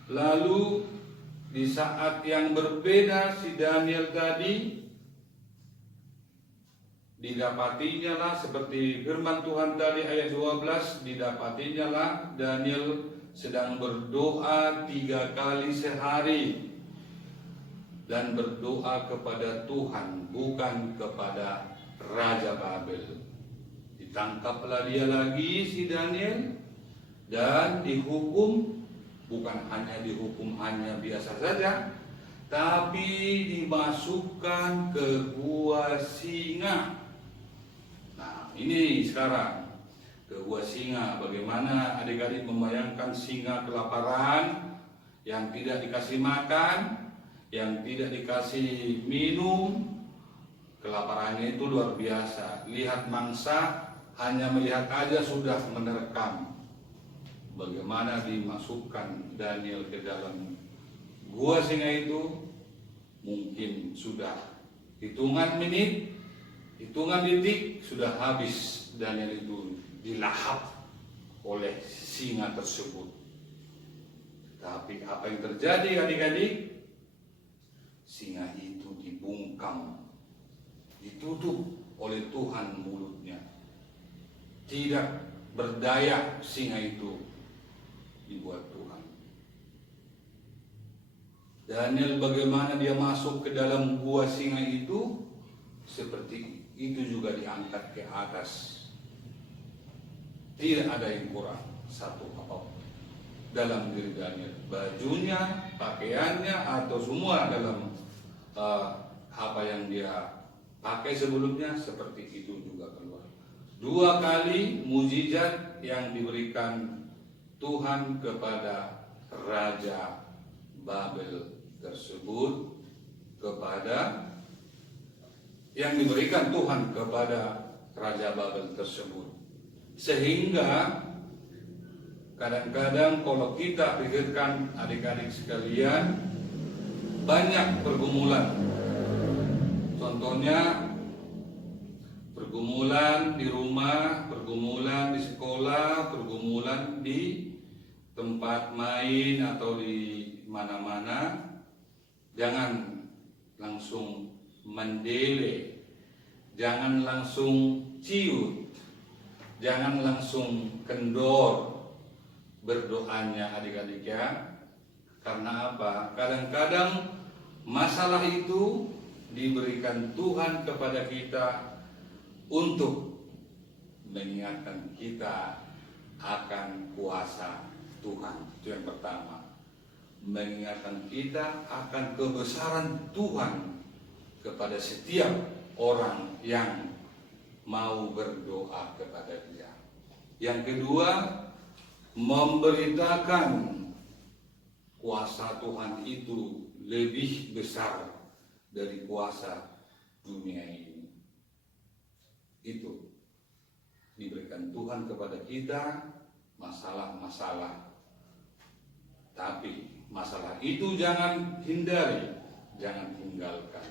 lalu di saat yang berbeda si Daniel tadi didapatinya lah seperti firman Tuhan tadi ayat 12, didapatinya lah Daniel sedang berdoa 3 kali sehari dan berdoa kepada Tuhan, bukan kepada Raja Babel. Ditangkaplah dia lagi si Daniel dan dihukum, bukan hanya dihukum hanya biasa saja, tapi dimasukkan ke gua singa. Nah, ini sekarang ke gua singa. Bagaimana adik-adik membayangkan singa kelaparan yang tidak dikasih makan, yang tidak dikasih minum, kelaparannya itu luar biasa. Lihat mangsa, hanya melihat aja sudah menerkam. Bagaimana dimasukkan Daniel ke dalam gua singa itu, mungkin sudah hitungan menit, hitungan detik sudah habis Daniel itu dilahap oleh singa tersebut. Tapi apa yang terjadi adik-adik? Singa itu dibungkam, ditutup oleh Tuhan mulutnya. Tidak berdaya singa itu dibuat Tuhan. Daniel bagaimana dia masuk ke dalam gua singa itu, seperti itu juga diangkat ke atas. Tidak ada yang kurang satu apapun dalam diri Daniel, bajunya, pakaiannya, atau semua dalam apa yang dia pakai sebelumnya, seperti itu juga keluar. 2 kali mukjizat yang diberikan Tuhan kepada Raja Babel tersebut, kepada yang diberikan Tuhan kepada Raja Babel tersebut. Sehingga kadang-kadang kalau kita pikirkan adik-adik sekalian, banyak pergumulan. Contohnya pergumulan di rumah, pergumulan di sekolah, pergumulan di tempat main atau di mana-mana. Jangan langsung mendele, jangan langsung ciut, jangan langsung kendor berdoanya adik-adik ya. Karena apa? Kadang-kadang masalah itu diberikan Tuhan kepada kita untuk mengingatkan kita akan kuasa Tuhan. Itu yang pertama. Mengingatkan kita akan kebesaran Tuhan kepada setiap orang yang mau berdoa kepada Dia. Yang kedua, memberitakan kuasa Tuhan itu lebih besar dari kuasa dunia ini. Itu diberikan Tuhan kepada kita masalah-masalah, tapi masalah itu jangan hindari, jangan tinggalkan.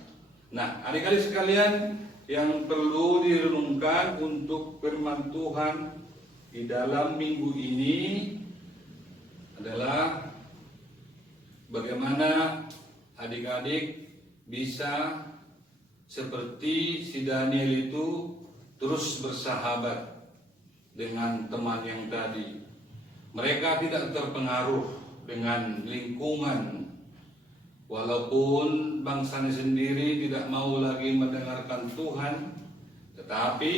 Nah, adik-adik sekalian, yang perlu direnungkan untuk firman Tuhan di dalam minggu ini adalah bagaimana adik-adik bisa seperti si Daniel itu terus bersahabat dengan teman yang tadi. Mereka tidak terpengaruh dengan lingkungan, walaupun bangsanya sendiri tidak mau lagi mendengarkan Tuhan, tetapi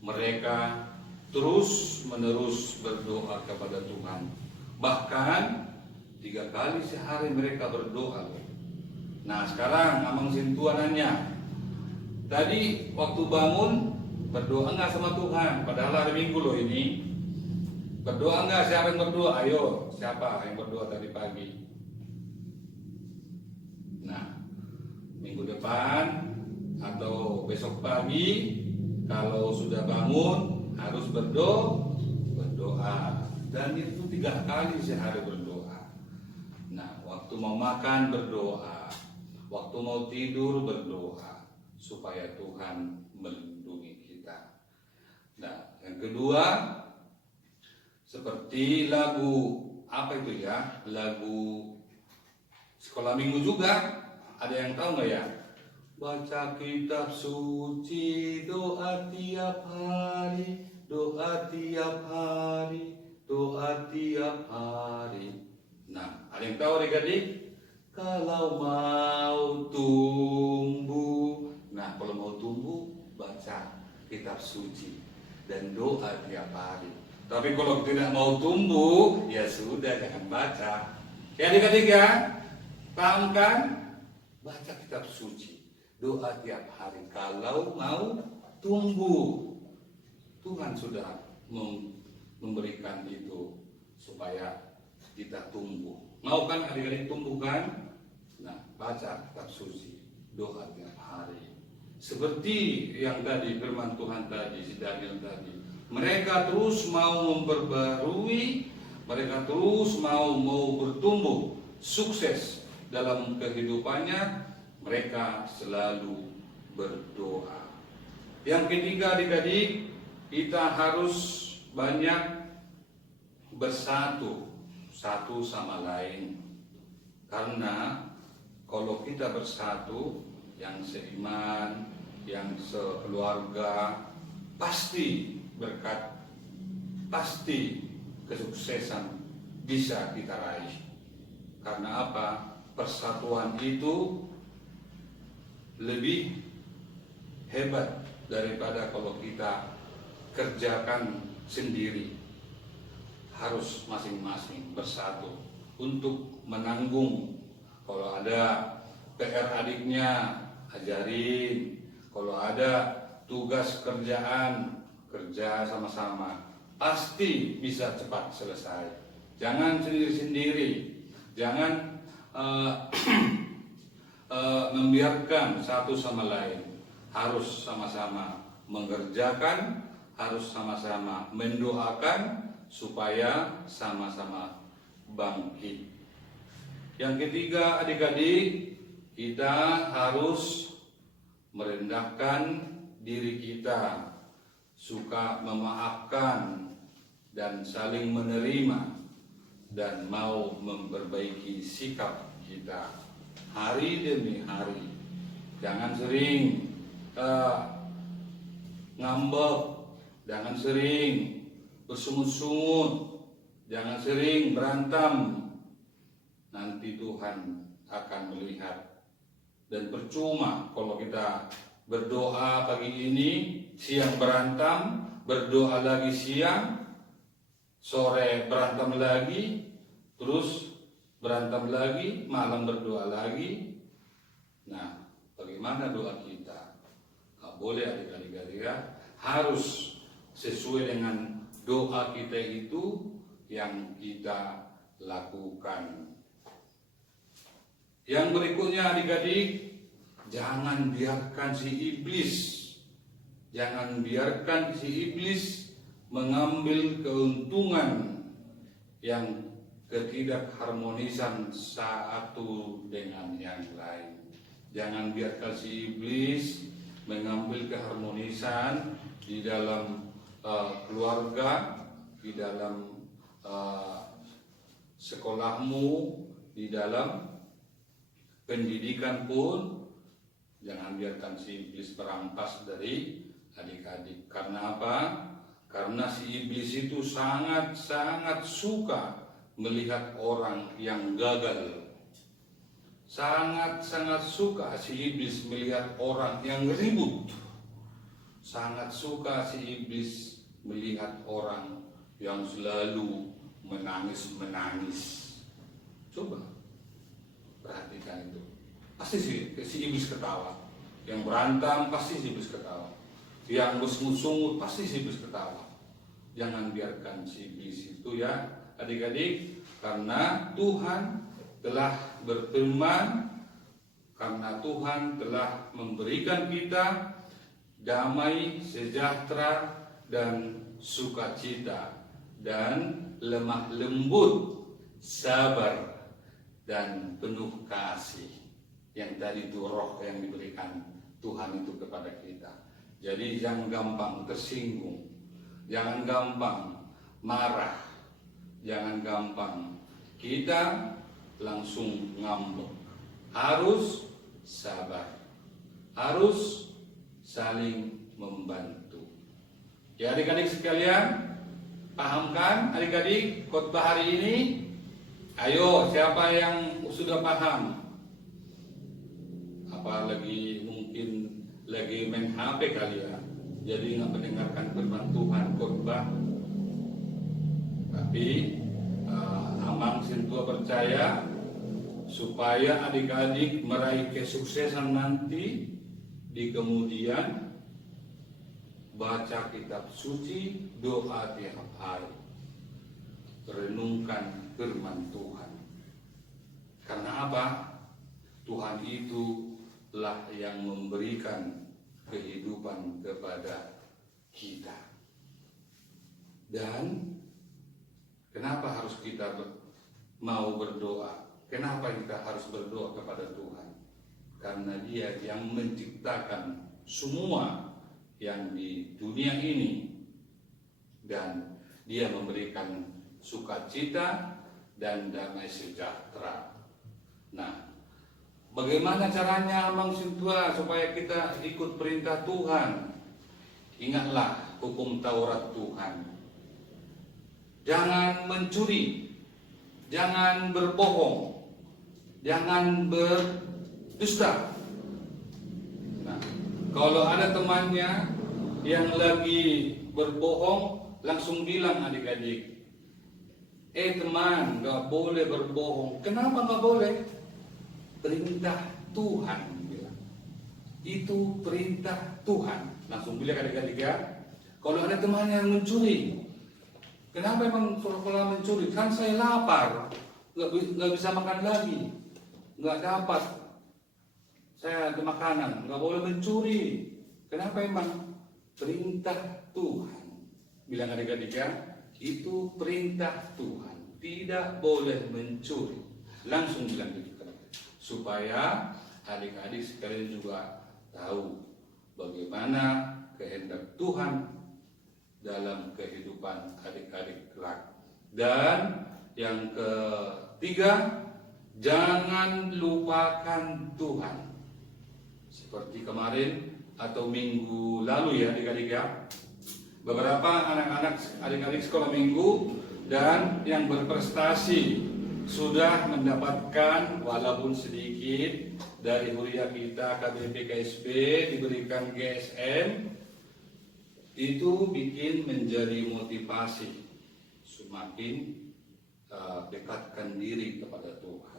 mereka terus menerus berdoa kepada Tuhan. Bahkan 3 kali sehari mereka berdoa. Nah, sekarang Amang Sintuananya, tadi waktu bangun berdoa nggak sama Tuhan? Padahal hari Minggu loh ini. Berdoa nggak? Siapa yang berdoa? Ayo, siapa yang berdoa tadi pagi? Nah, minggu depan atau besok pagi kalau sudah bangun harus berdoa. Dan itu 3 kali sehari berdoa. Nah, waktu mau makan berdoa, waktu mau tidur berdoa, supaya Tuhan melindungi kita. Nah, yang kedua, seperti lagu apa itu ya? Lagu sekolah minggu juga. Ada yang tahu nggak ya? Baca kitab suci, doa tiap hari, doa tiap hari, doa tiap hari. Nah, ada yang tahu adik-adik? Kalau mau tumbuh, nah kalau mau tumbuh baca kitab suci dan doa tiap hari. Tapi kalau tidak mau tumbuh, ya sudah jangan baca. Ya adik-adik ya, paham kan? Baca kitab suci, doa tiap hari kalau mau tumbuh. Tuhan sudah memberikan itu supaya kita tumbuh. Mau kan adik-adik tumbuh kan? Nah, baca kitab suci, doa tiap hari. Seperti yang tadi firman Tuhan tadi, si Daniel tadi. Mereka terus mau memperbarui, mereka terus mau bertumbuh, sukses dalam kehidupannya, mereka selalu berdoa. Yang ketiga adik-adik, kita harus banyak bersatu satu sama lain. Karena kalau kita bersatu, yang seiman, yang sekeluarga, pasti berkat, pasti kesuksesan bisa kita raih. Karena apa? Persatuan itu lebih hebat daripada kalau kita kerjakan sendiri. Harus masing-masing bersatu untuk menanggung. Kalau ada PR adiknya, ajarin. Kalau ada tugas kerjaan, kerja sama-sama. Pasti bisa cepat selesai. Jangan sendiri-sendiri. Jangan membiarkan satu sama lain. Harus sama-sama mengerjakan, harus sama-sama mendoakan supaya sama-sama bangkit. Yang ketiga adik-adik, kita harus merendahkan diri kita, suka memaafkan dan saling menerima, dan mau memperbaiki sikap kita hari demi hari. Jangan sering ngambek, jangan sering bersungut-sungut, jangan sering berantem. Nanti Tuhan akan melihat. Dan percuma kalau kita berdoa pagi ini, siang berantem, berdoa lagi siang, sore berantem lagi, terus berantem lagi, malam berdoa lagi. Nah, bagaimana doa kita? Gak boleh adik-adik ya, harus sesuai dengan doa kita itu yang kita lakukan. Yang berikutnya adik-adik, jangan biarkan si iblis mengambil keuntungan yang ketidakharmonisan satu dengan yang lain. Jangan biarkan si iblis mengambil keharmonisan di dalam keluarga, di dalam sekolahmu, di dalam pendidikan pun. Jangan biarkan si iblis merampas dari adik-adik. Karena apa? Karena si iblis itu sangat suka melihat orang yang gagal. Sangat suka si iblis melihat orang yang ribut. Sangat suka si iblis melihat orang yang selalu menangis. Coba perhatikan itu. Pasti si iblis ketawa. Yang berantem pasti si iblis ketawa. Yang bersungut-sungut pasti si iblis ketawa. Jangan biarkan si iblis itu ya adik-adik, karena Tuhan telah berfirman, karena Tuhan telah memberikan kita damai, sejahtera, dan sukacita, dan lemah lembut, sabar, dan penuh kasih. Yang tadi itu roh yang diberikan Tuhan itu kepada kita. Jadi jangan gampang tersinggung, jangan gampang marah, jangan gampang kita langsung ngambek. Harus sabar, harus saling membantu. Ya adik-adik sekalian, pahamkan adik-adik khotbah hari ini? Ayo, siapa yang sudah paham? Apalagi mungkin lagi main HP kali ya, jadi nggak mendengarkan firman Tuhan khotbah. Tapi Amang Sintua percaya supaya adik-adik meraih kesuksesan nanti di kemudian, baca kitab suci, doa tiap hari, renungkan firman Tuhan. Karena apa? Tuhan itulah yang memberikan kehidupan kepada kita. Dan kenapa harus kita mau berdoa? Kenapa kita harus berdoa kepada Tuhan? Karena Dia yang menciptakan semua yang di dunia ini, dan Dia memberikan sukacita dan damai sejahtera. Nah, bagaimana caranya Amang Sintua supaya kita ikut perintah Tuhan? Ingatlah hukum Taurat Tuhan. Jangan mencuri, jangan berbohong, jangan berdusta. Nah, kalau ada temannya yang lagi berbohong, langsung bilang adik-adik, teman, gak boleh berbohong. Kenapa gak boleh? Perintah Tuhan bilang. Itu perintah Tuhan. Langsung bilang adik-adik ya. Kalau ada teman yang mencuri, kenapa emang sekolah mencuri? Kan saya lapar, gak bisa makan lagi, gak dapat saya ada makanan, gak boleh mencuri. Kenapa emang? Perintah Tuhan. Bilang adik-adik ya, itu perintah Tuhan, tidak boleh mencuri. Langsung bilang gitu, supaya adik-adik sekalian juga tahu bagaimana kehendak Tuhan dalam kehidupan adik-adik kelak. Dan yang ketiga, jangan lupakan Tuhan. Seperti kemarin atau minggu lalu ya adik-adik ya, beberapa anak-anak adik-adik sekolah minggu dan yang berprestasi sudah mendapatkan walaupun sedikit dari Huria kita KBP KSP, diberikan GSM. Itu bikin menjadi motivasi, semakin dekatkan diri kepada Tuhan.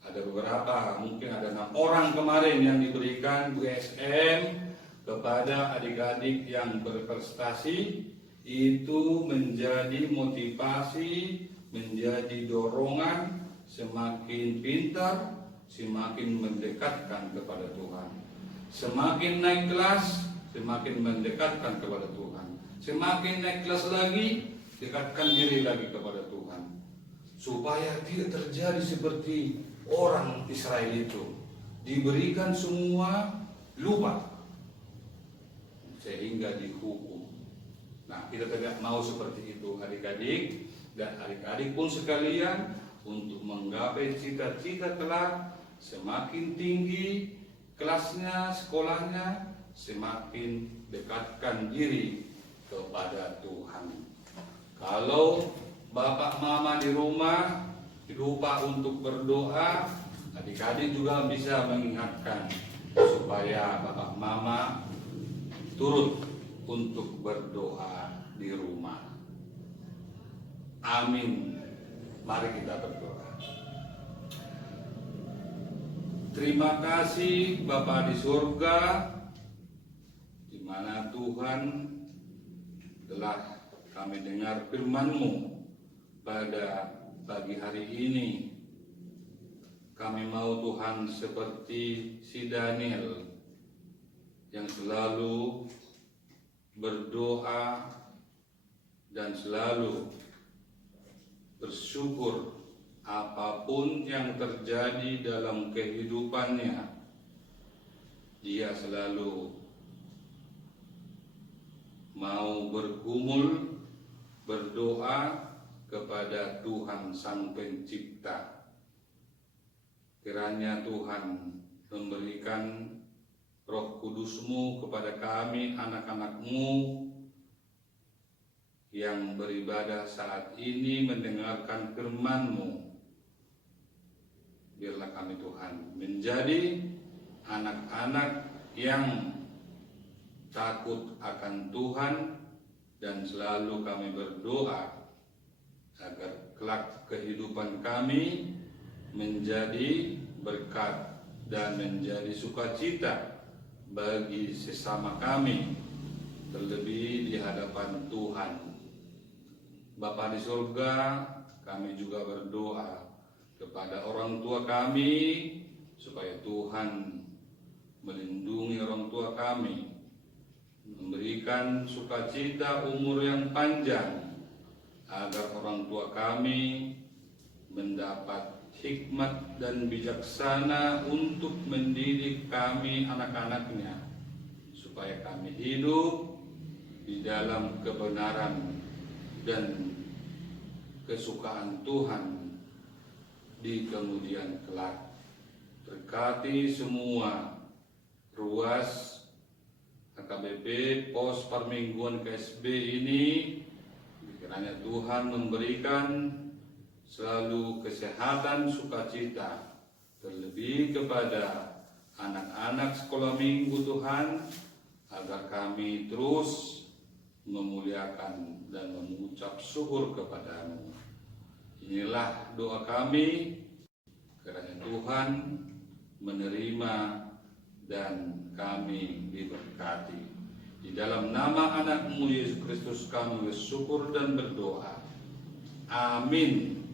Ada beberapa, mungkin ada 6 orang kemarin yang diberikan GSM kepada adik-adik yang berprestasi. Itu menjadi motivasi, menjadi dorongan, semakin pintar, semakin mendekatkan kepada Tuhan. Semakin naik kelas, semakin mendekatkan kepada Tuhan. Semakin naik kelas lagi, dekatkan diri lagi kepada Tuhan. Supaya tidak terjadi seperti orang Israel itu, diberikan semua, lupa, sehingga dihukum. Nah, kita tidak mau seperti itu adik-adik, dan adik-adik pun sekalian, untuk menggapai cita-cita kelak, semakin tinggi kelasnya, sekolahnya, semakin dekatkan diri kepada Tuhan. Kalau bapak mama di rumah lupa untuk berdoa, adik-adik juga bisa mengingatkan supaya bapak mama turut untuk berdoa di rumah. Amin. Mari kita berdoa. Terima kasih Bapa di surga, di mana Tuhan telah kami dengar firman-Mu pada pagi hari ini. Kami mau Tuhan seperti si Daniel yang selalu berdoa dan selalu bersyukur apapun yang terjadi dalam kehidupannya. Dia selalu mau bergumul, berdoa kepada Tuhan Sang Pencipta. Kiranya Tuhan memberikan Roh Kudus-Mu kepada kami, anak-anak-Mu yang beribadah saat ini mendengarkan firman-Mu. Biarlah kami Tuhan menjadi anak-anak yang takut akan Tuhan dan selalu kami berdoa agar kelak kehidupan kami menjadi berkat dan menjadi sukacita bagi sesama kami, terlebih di hadapan Tuhan. Bapa di surga, kami juga berdoa kepada orang tua kami supaya Tuhan melindungi orang tua kami, memberikan sukacita umur yang panjang agar orang tua kami mendapat hikmat dan bijaksana untuk mendidik kami anak-anaknya, supaya kami hidup di dalam kebenaran dan kesukaan Tuhan di kemudian kelak. Berkati semua ruas AKBP Pos Permingguan KSB ini, kiranya Tuhan memberikan selalu kesehatan, sukacita, terlebih kepada anak-anak sekolah minggu Tuhan, agar kami terus memuliakan dan mengucap syukur kepadamu. Inilah doa kami, kiranya Tuhan menerima dan kami diberkati. Di dalam nama anak-Mu Yesus Kristus kami bersyukur dan berdoa. Amin.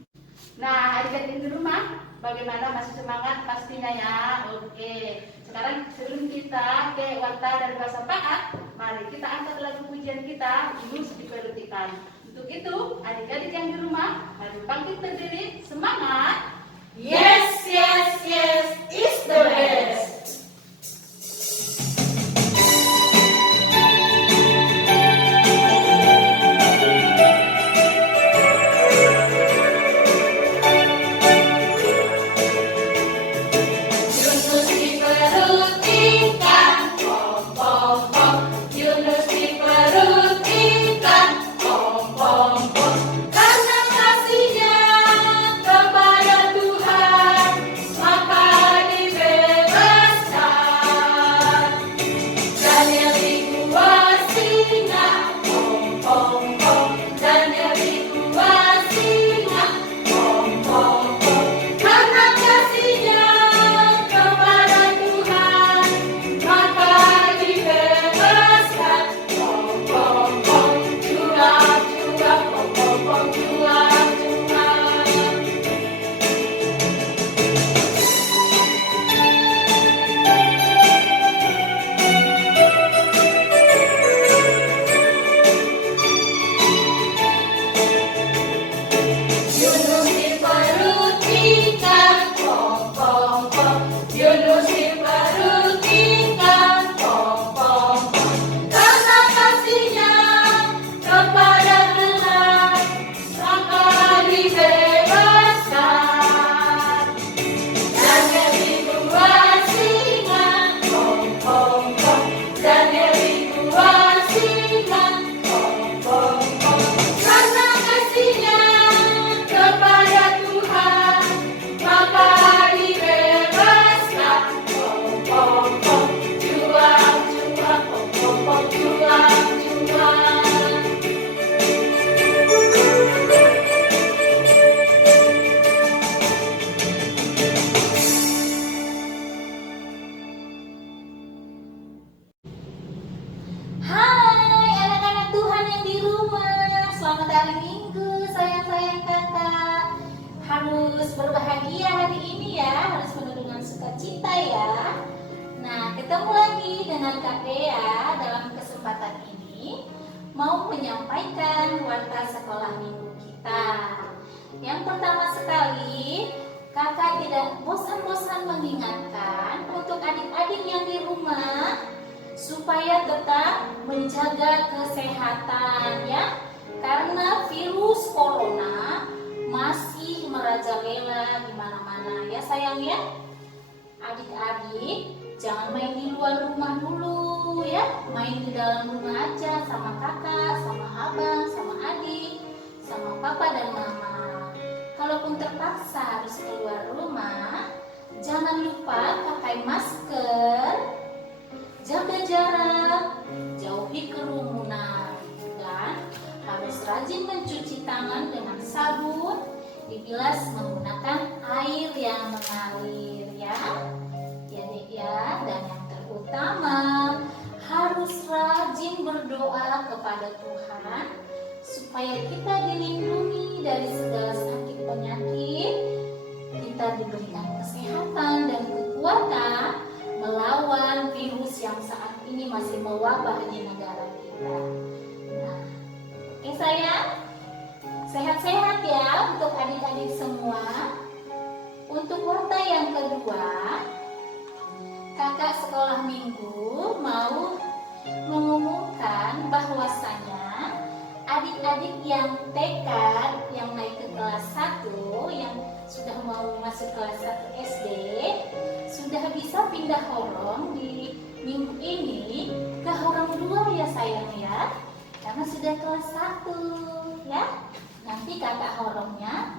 Nah, adik-adik di rumah, bagaimana, masih semangat pastinya ya? Oke, sekarang sebelum kita ke warta dan bahasa Paat, mari kita angkat lagu pujian kita, Yesus diperhatikan. Untuk itu, adik-adik yang di rumah, mari bangkit berdiri, semangat. Yes, yes, yes, is the best. Karena kasihnya kepada Tuhan, menyampaikan warta sekolah minggu kita. Yang pertama sekali, kakak tidak bosan-bosan mengingatkan untuk adik-adik yang di rumah supaya tetap menjaga kesehatan ya. Karena virus corona masih merajalela di mana-mana ya sayang ya. Adik-adik jangan main di luar rumah dulu ya. Main di dalam rumah aja sama kakak, sama abang, sama adik, sama papa dan mama. Kalaupun terpaksa harus keluar rumah, jangan lupa pakai masker, jaga jarak, jauhi kerumunan, dan harus rajin mencuci tangan dengan sabun, dibilas menggunakan air yang mengalir ya. Ya Dek ya, dan yang terutama harus rajin berdoa kepada Tuhan supaya kita dilindungi dari segala sakit penyakit, kita diberikan kesehatan dan kekuatan melawan virus yang saat ini masih mewabah di negara kita. Nah, oke sayang, sehat-sehat ya untuk adik-adik semua. Untuk warta yang kedua, kakak sekolah minggu mau mengumumkan bahwasanya adik-adik yang TK yang naik ke kelas 1, yang sudah mau masuk kelas 1 SD sudah bisa pindah horong di minggu ini ke horong 2 ya sayang ya, karena sudah kelas 1 ya. Nanti kakak horongnya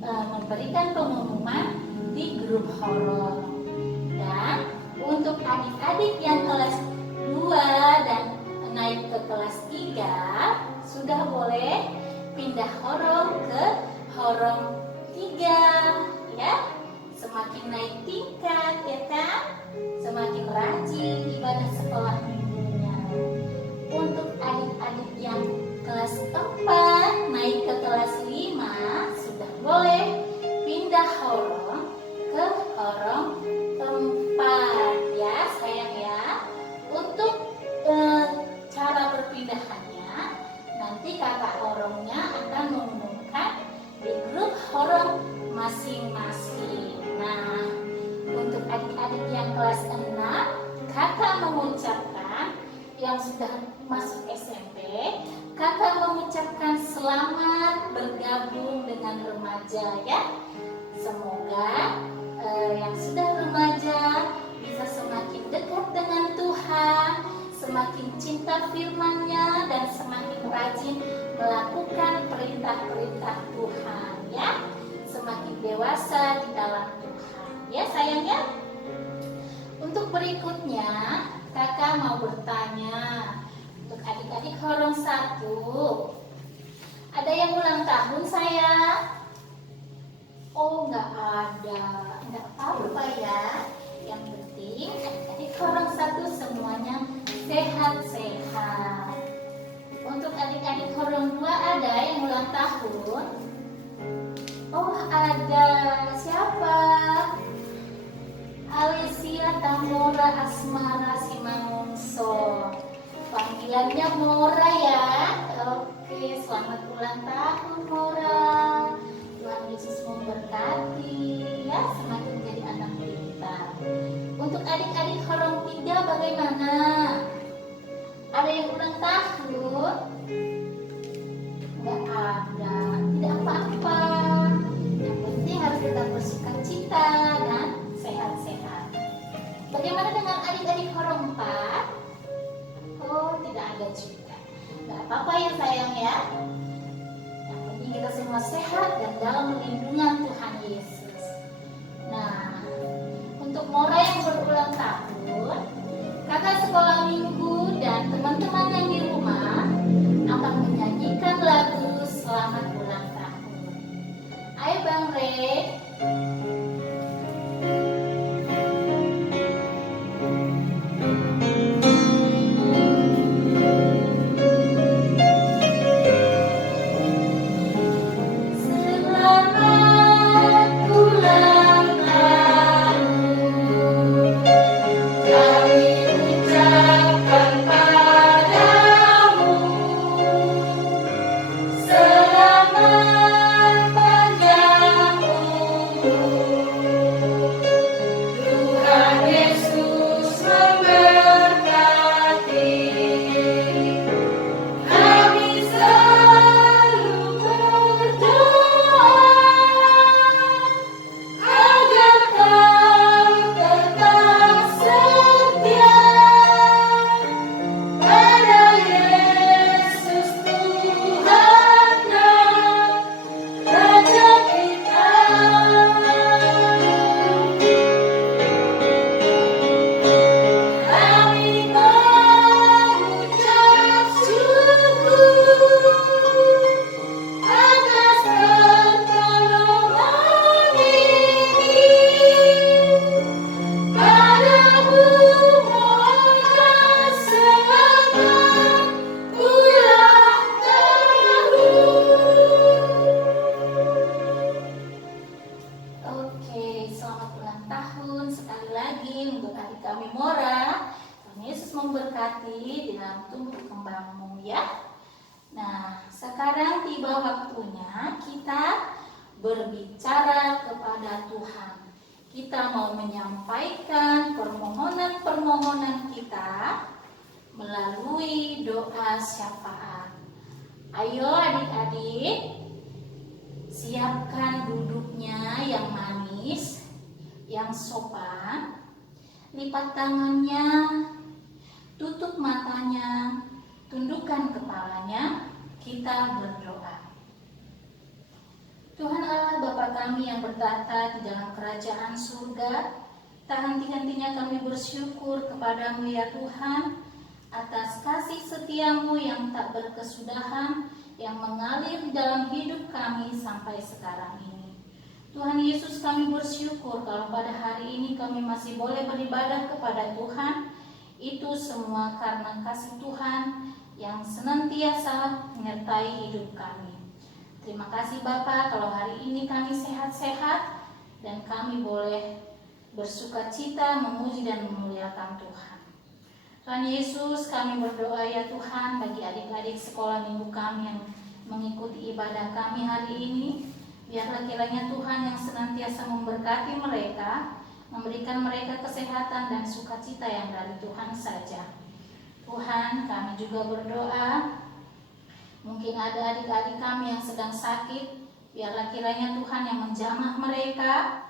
memberikan pengumuman di grup horong. Dan untuk adik-adik yang kelas 2 dan naik ke kelas 3 sudah boleh pindah horong ke horong 3 ya. Semakin naik tingkat ya kan, semakin rajin ibadah sekolah minggunya. Untuk adik-adik yang kelas 4 naik ke kelas 5 sudah boleh pindah horong ke horong 4 ya sayang ya. Untuk cara berpindahannya nanti kakak horongnya akan mengumumkan di grup horong masing-masing. Nah, untuk adik-adik yang kelas 6, kakak mengucapkan yang sudah masuk SMP, kakak mengucapkan selamat bergabung dengan remaja ya. Semoga yang sudah remaja bisa semakin dekat dengan Tuhan, semakin cinta firman-Nya, dan semakin rajin melakukan perintah-perintah Tuhan ya. Semakin dewasa di dalam Tuhan ya sayangnya. Untuk berikutnya kakak mau bertanya untuk adik-adik horong 1, ada yang ulang tahun sayang? Oh nggak ada, nggak apa-apa ya. Yang penting adik-adik horong 1 semuanya sehat-sehat. Untuk adik-adik horong 2 ada yang ulang tahun? Oh ada, siapa? Alicia Tamora Asmara Simangunso. Panggilannya Mora ya. Oke, selamat ulang tahun Mora. Tuhan Yesus memberkati ya, semakin jadi anak pintar. Untuk adik-adik horong 3 bagaimana? Ada yang ulang tahun? Nggak ada, tidak apa-apa. Yang penting harus tetap bersukacita dan sehat-sehat. Bagaimana dengan adik-adik horong 4? Oh, tidak ada juga. Nggak apa-apa ya sayang ya. Yang penting kita semua sehat dan dalam lindungan Tuhan Yesus. Nah, untuk Mora yang berulang tahun, kakak sekolah minggu dan teman-teman yang di rumah akan menyanyikan lagu Selamat Ulang Tahun. Ayo Bang Rey. Kami ucapkan padamu selamat ulang tahun sekali lagi untuk adik kami Mora. Tuhan Yesus memberkati di dalam tumbuh kembangmu ya. Nah, sekarang tiba waktunya kita berbicara kepada Tuhan. Kita mau menyampaikan permohonan-permohonan kita melalui doa syafaat. Ayo adik-adik, siapkan duduknya yang manis, yang sopan. Lipat tangannya, tutup matanya, tundukkan kepalanya, kita berdoa. Tuhan Allah Bapa kami yang bertata di dalam kerajaan surga, tak henti-hentinya kami bersyukur kepadamu ya Tuhan, atas kasih setiamu yang tak berkesudahan, yang mengalir di dalam hidup kami sampai sekarang ini. Tuhan Yesus, kami bersyukur kalau pada hari ini kami masih boleh beribadah kepada Tuhan. Itu semua karena kasih Tuhan yang senantiasa menyertai hidup kami. Terima kasih Bapa kalau hari ini kami sehat-sehat dan kami boleh bersuka cita memuji dan memuliakan Tuhan. Tuhan Yesus, kami berdoa ya Tuhan bagi adik-adik sekolah minggu kami yang mengikuti ibadah kami hari ini. Biarlah kiranya Tuhan yang senantiasa memberkati mereka, memberikan mereka kesehatan dan sukacita yang dari Tuhan saja. Tuhan, kami juga berdoa, mungkin ada adik-adik kami yang sedang sakit, biarlah kiranya Tuhan yang menjamah mereka,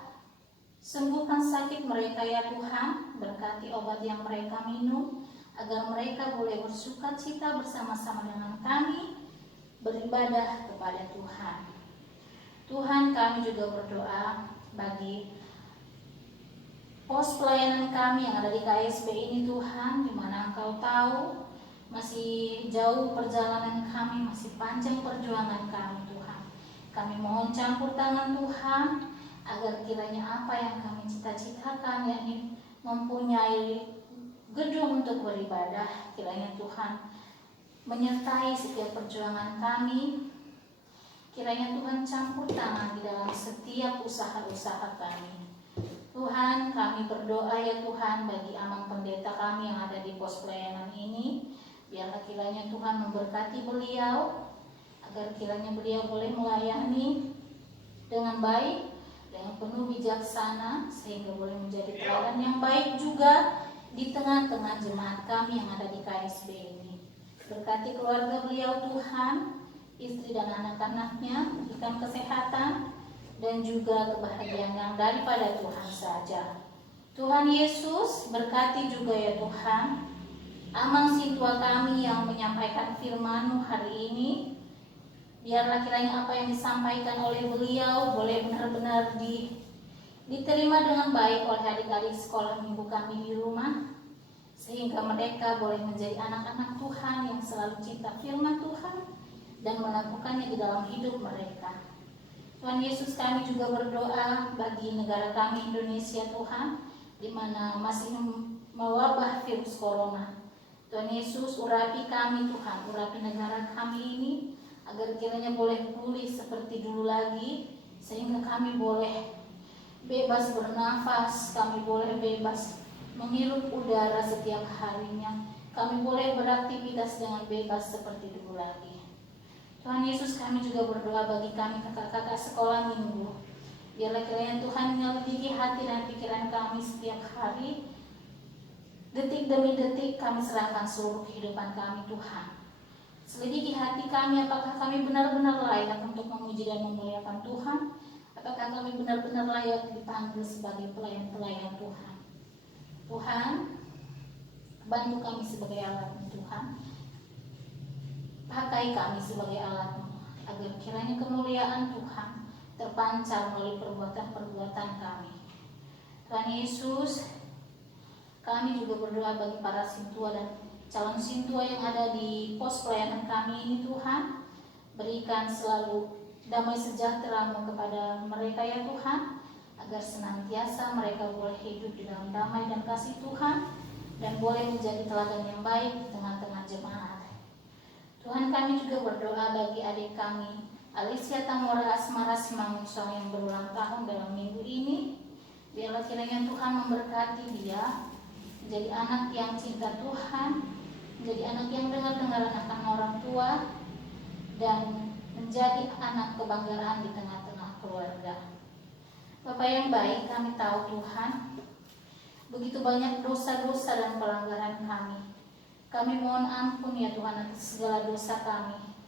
sembuhkan sakit mereka ya Tuhan, berkati obat yang mereka minum, agar mereka boleh bersukacita bersama-sama dengan kami, beribadah kepada Tuhan. Tuhan, kami juga berdoa bagi pos pelayanan kami yang ada di KSB ini Tuhan, di mana Engkau tahu masih jauh perjalanan kami, masih panjang perjuangan kami Tuhan. Kami mohon campur tangan Tuhan, agar kiranya apa yang kami cita-citakan, yakni mempunyai gedung untuk beribadah, kiranya Tuhan menyertai setiap perjuangan kami. Kiranya Tuhan campur tangan di dalam setiap usaha-usaha kami. Tuhan, kami berdoa ya Tuhan bagi Amang Pendeta kami yang ada di pos pelayanan ini. Biarlah kiranya Tuhan memberkati beliau, agar kiranya beliau boleh melayani dengan baik, dengan penuh bijaksana, sehingga boleh menjadi teladan yang baik juga di tengah-tengah jemaat kami yang ada di KSB ini. Berkati keluarga beliau Tuhan, istri dan anak-anaknya, berikan kesehatan dan juga kebahagiaan yang daripada Tuhan saja. Tuhan Yesus, berkati juga ya Tuhan Amang Situa kami yang menyampaikan firman-Mu hari ini. Biarlah kiranya apa yang disampaikan oleh beliau boleh benar-benar diterima dengan baik oleh adik-adik sekolah minggu kami di rumah, sehingga mereka boleh menjadi anak-anak Tuhan yang selalu cinta firman Tuhan dan melakukannya di dalam hidup mereka. Tuhan Yesus, kami juga berdoa bagi negara kami Indonesia Tuhan, di mana masih mewabah virus corona. Tuhan Yesus, urapi kami Tuhan, urapi negara kami ini, agar kiranya boleh pulih seperti dulu lagi, sehingga kami boleh bebas bernafas, kami boleh bebas menghirup udara setiap harinya, kami boleh beraktivitas dengan bebas seperti dulu lagi. Tuhan Yesus, kami juga berdoa bagi kami kakak-kakak sekolah minggu. Biarlah kiranya Tuhan menyelidiki hati dan pikiran kami setiap hari. Detik demi detik kami serahkan seluruh kehidupan kami Tuhan. Selidiki hati kami, apakah kami benar-benar layak untuk memuji dan memuliakan Tuhan? Apakah kami benar-benar layak dipanggil sebagai pelayan-pelayan Tuhan? Tuhan, bantu kami sebagai alat Tuhan. Pakai kami sebagai alat-Mu, agar kiranya kemuliaan Tuhan terpancar melalui perbuatan-perbuatan kami. Tuhan Yesus, kami juga berdoa bagi para sintua dan calon sintua yang ada di pos pelayanan kami ini Tuhan. Berikan selalu damai sejahtera-Mu kepada mereka ya Tuhan, agar senantiasa mereka boleh hidup di dalam damai dan kasih Tuhan, dan boleh menjadi teladan yang baik di tengah-tengah jemaat. Tuhan, kami juga berdoa bagi adik kami Alicia Tamora Asmara Simangunsong yang berulang tahun dalam minggu ini. Biarlah kiranya Tuhan memberkati dia menjadi anak yang cinta Tuhan, menjadi anak yang dengar-dengaran akan orang tua, dan menjadi anak kebanggaan di tengah-tengah keluarga. Bapak yang baik, kami tahu Tuhan, begitu banyak dosa-dosa dan pelanggaran kami. Kami mohon ampun ya Tuhan atas segala dosa kami.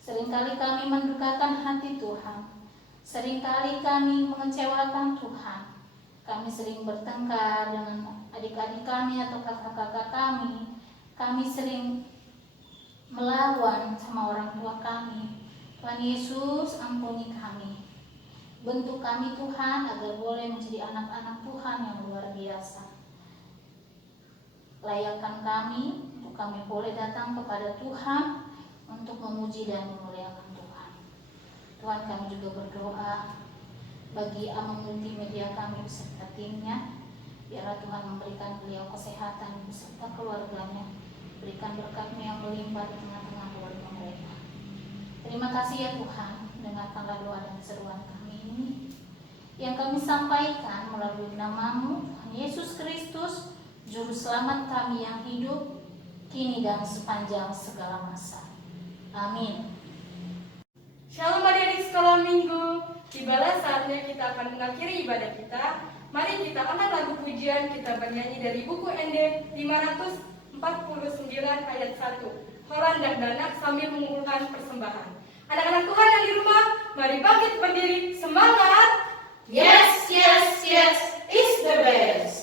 Seringkali kami mendukakan hati Tuhan. Seringkali kami mengecewakan Tuhan. Kami sering bertengkar dengan adik-adik kami atau kakak-kakak kami. Kami sering melawan sama orang tua kami. Tuhan Yesus, ampuni kami. Bentuk kami Tuhan agar boleh menjadi anak-anak Tuhan yang luar biasa. Layakkan kami untuk kami boleh datang kepada Tuhan untuk memuji dan memuliakan Tuhan. Tuhan, kami juga berdoa bagi Amang Multimedia kami beserta timnya. Biarlah Tuhan memberikan beliau kesehatan beserta keluarganya. Berikan berkat-Mu yang melimpah di tengah-tengah keluarga mereka. Terima kasih ya Tuhan, dengarkanlah doa dan seruan kami ini yang kami sampaikan melalui nama-Mu, Tuhan Yesus Kristus, Juru Selamat kami yang hidup, kini dan sepanjang segala masa. Amin. Shalom adik-adik sekolah minggu. Tibalah saatnya kita akan mengakhiri ibadah kita. Mari kita angkat lagu pujian, kita bernyanyi dari buku ND 549 ayat 1. Horan dan Danak sambil mengumpulkan persembahan. Anak-anak Tuhan yang di rumah, mari bangkit berdiri, semangat. Yes, yes, yes, is the best.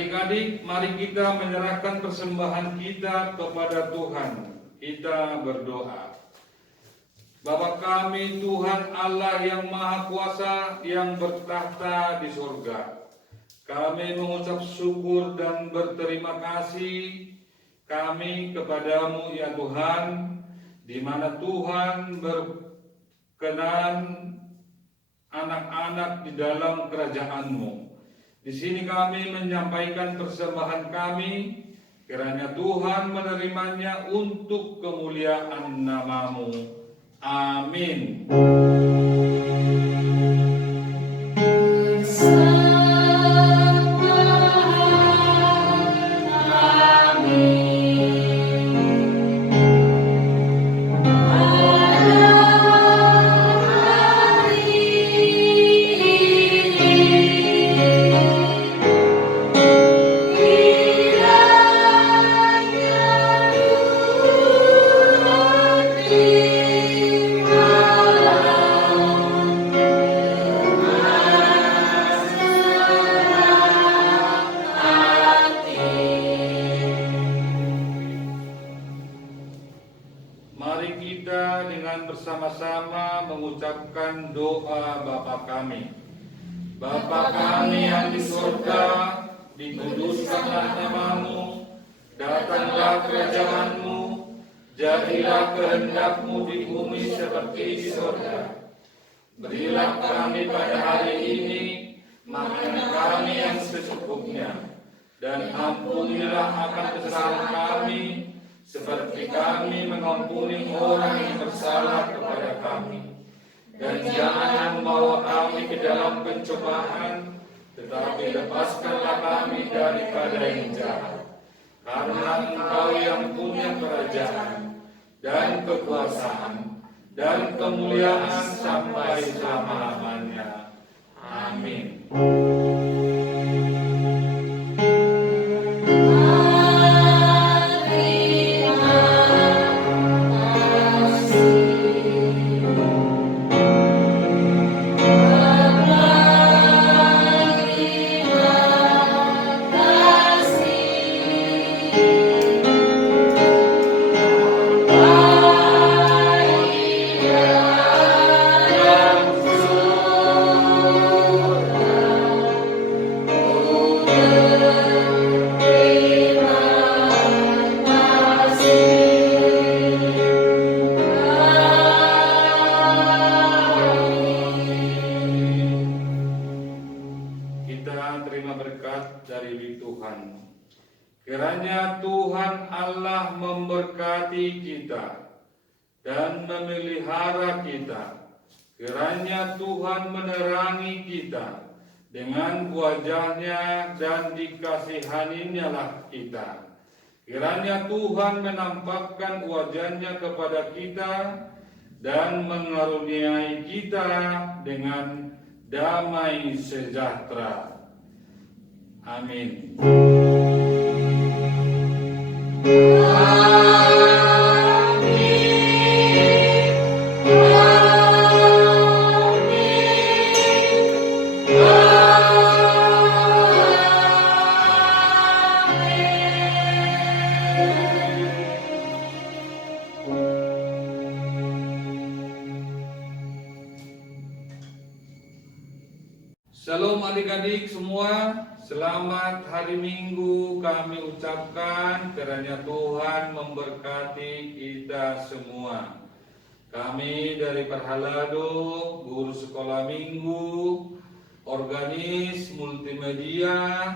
Adik-adik, mari kita menyerahkan persembahan kita kepada Tuhan. Kita berdoa. Bapa kami Tuhan Allah yang Maha Kuasa yang bertahta di surga. Kami mengucap syukur dan berterima kasih kami kepadamu ya Tuhan, di mana Tuhan berkenan anak-anak di dalam kerajaan-Mu. Di sini kami menyampaikan persembahan kami, kiranya Tuhan menerimanya untuk kemuliaan nama-Mu. Amin. mengucapkan doa Bapa kami. Bapa kami yang di surga, dikuduskanlah namamu, datanglah kerajaanmu, jadilah kehendak-Mu di bumi seperti di surga. Berilah kami pada hari ini makan kami yang secukupnya, dan ampunilah akan kesalahan kami, seperti kami mengampuni orang yang bersalah kepada kami. Dan jangan membawa kami ke dalam pencobaan, tetapi lepaskanlah kami daripada yang jahat. Karena Engkau yang punya kerajaan, dan kekuasaan, dan kemuliaan sampai selama-lamanya. Amin. Kita terima berkat dari Tuhan. Kiranya Tuhan Allah memberkati kita dan memelihara kita. Kiranya Tuhan menerangi kita dengan wajah-Nya dan dikasihani-Nya kita. Kiranya Tuhan menampakkan wajah-Nya kepada kita dan mengaruniai kita dengan damai sejahtera. Amin. Shalom adik-adik semua, selamat hari Minggu kami ucapkan. Kiranya Tuhan memberkati kita semua. Kami dari Perhalado, guru sekolah minggu, organis multimedia,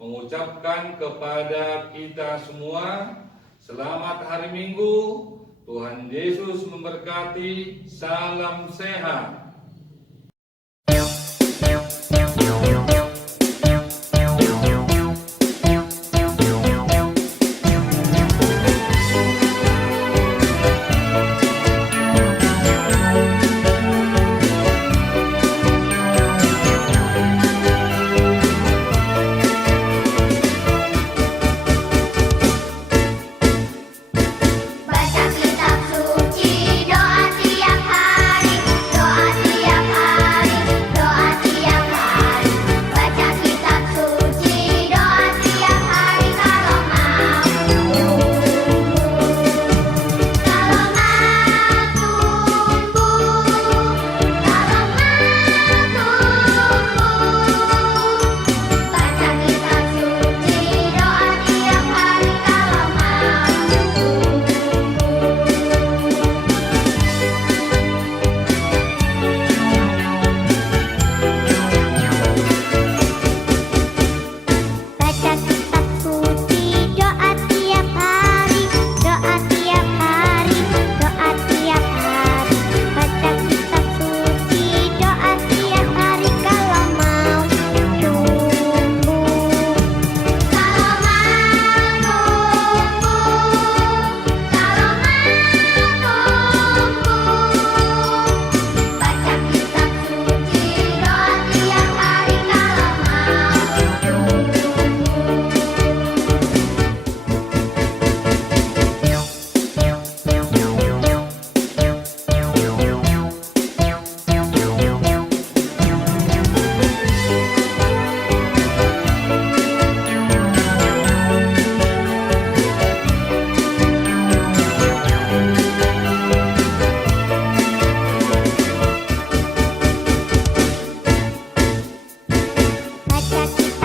mengucapkan kepada kita semua, selamat hari Minggu, Tuhan Yesus memberkati, salam sehat. Baca kitab suci, doa tiap hari, doa kita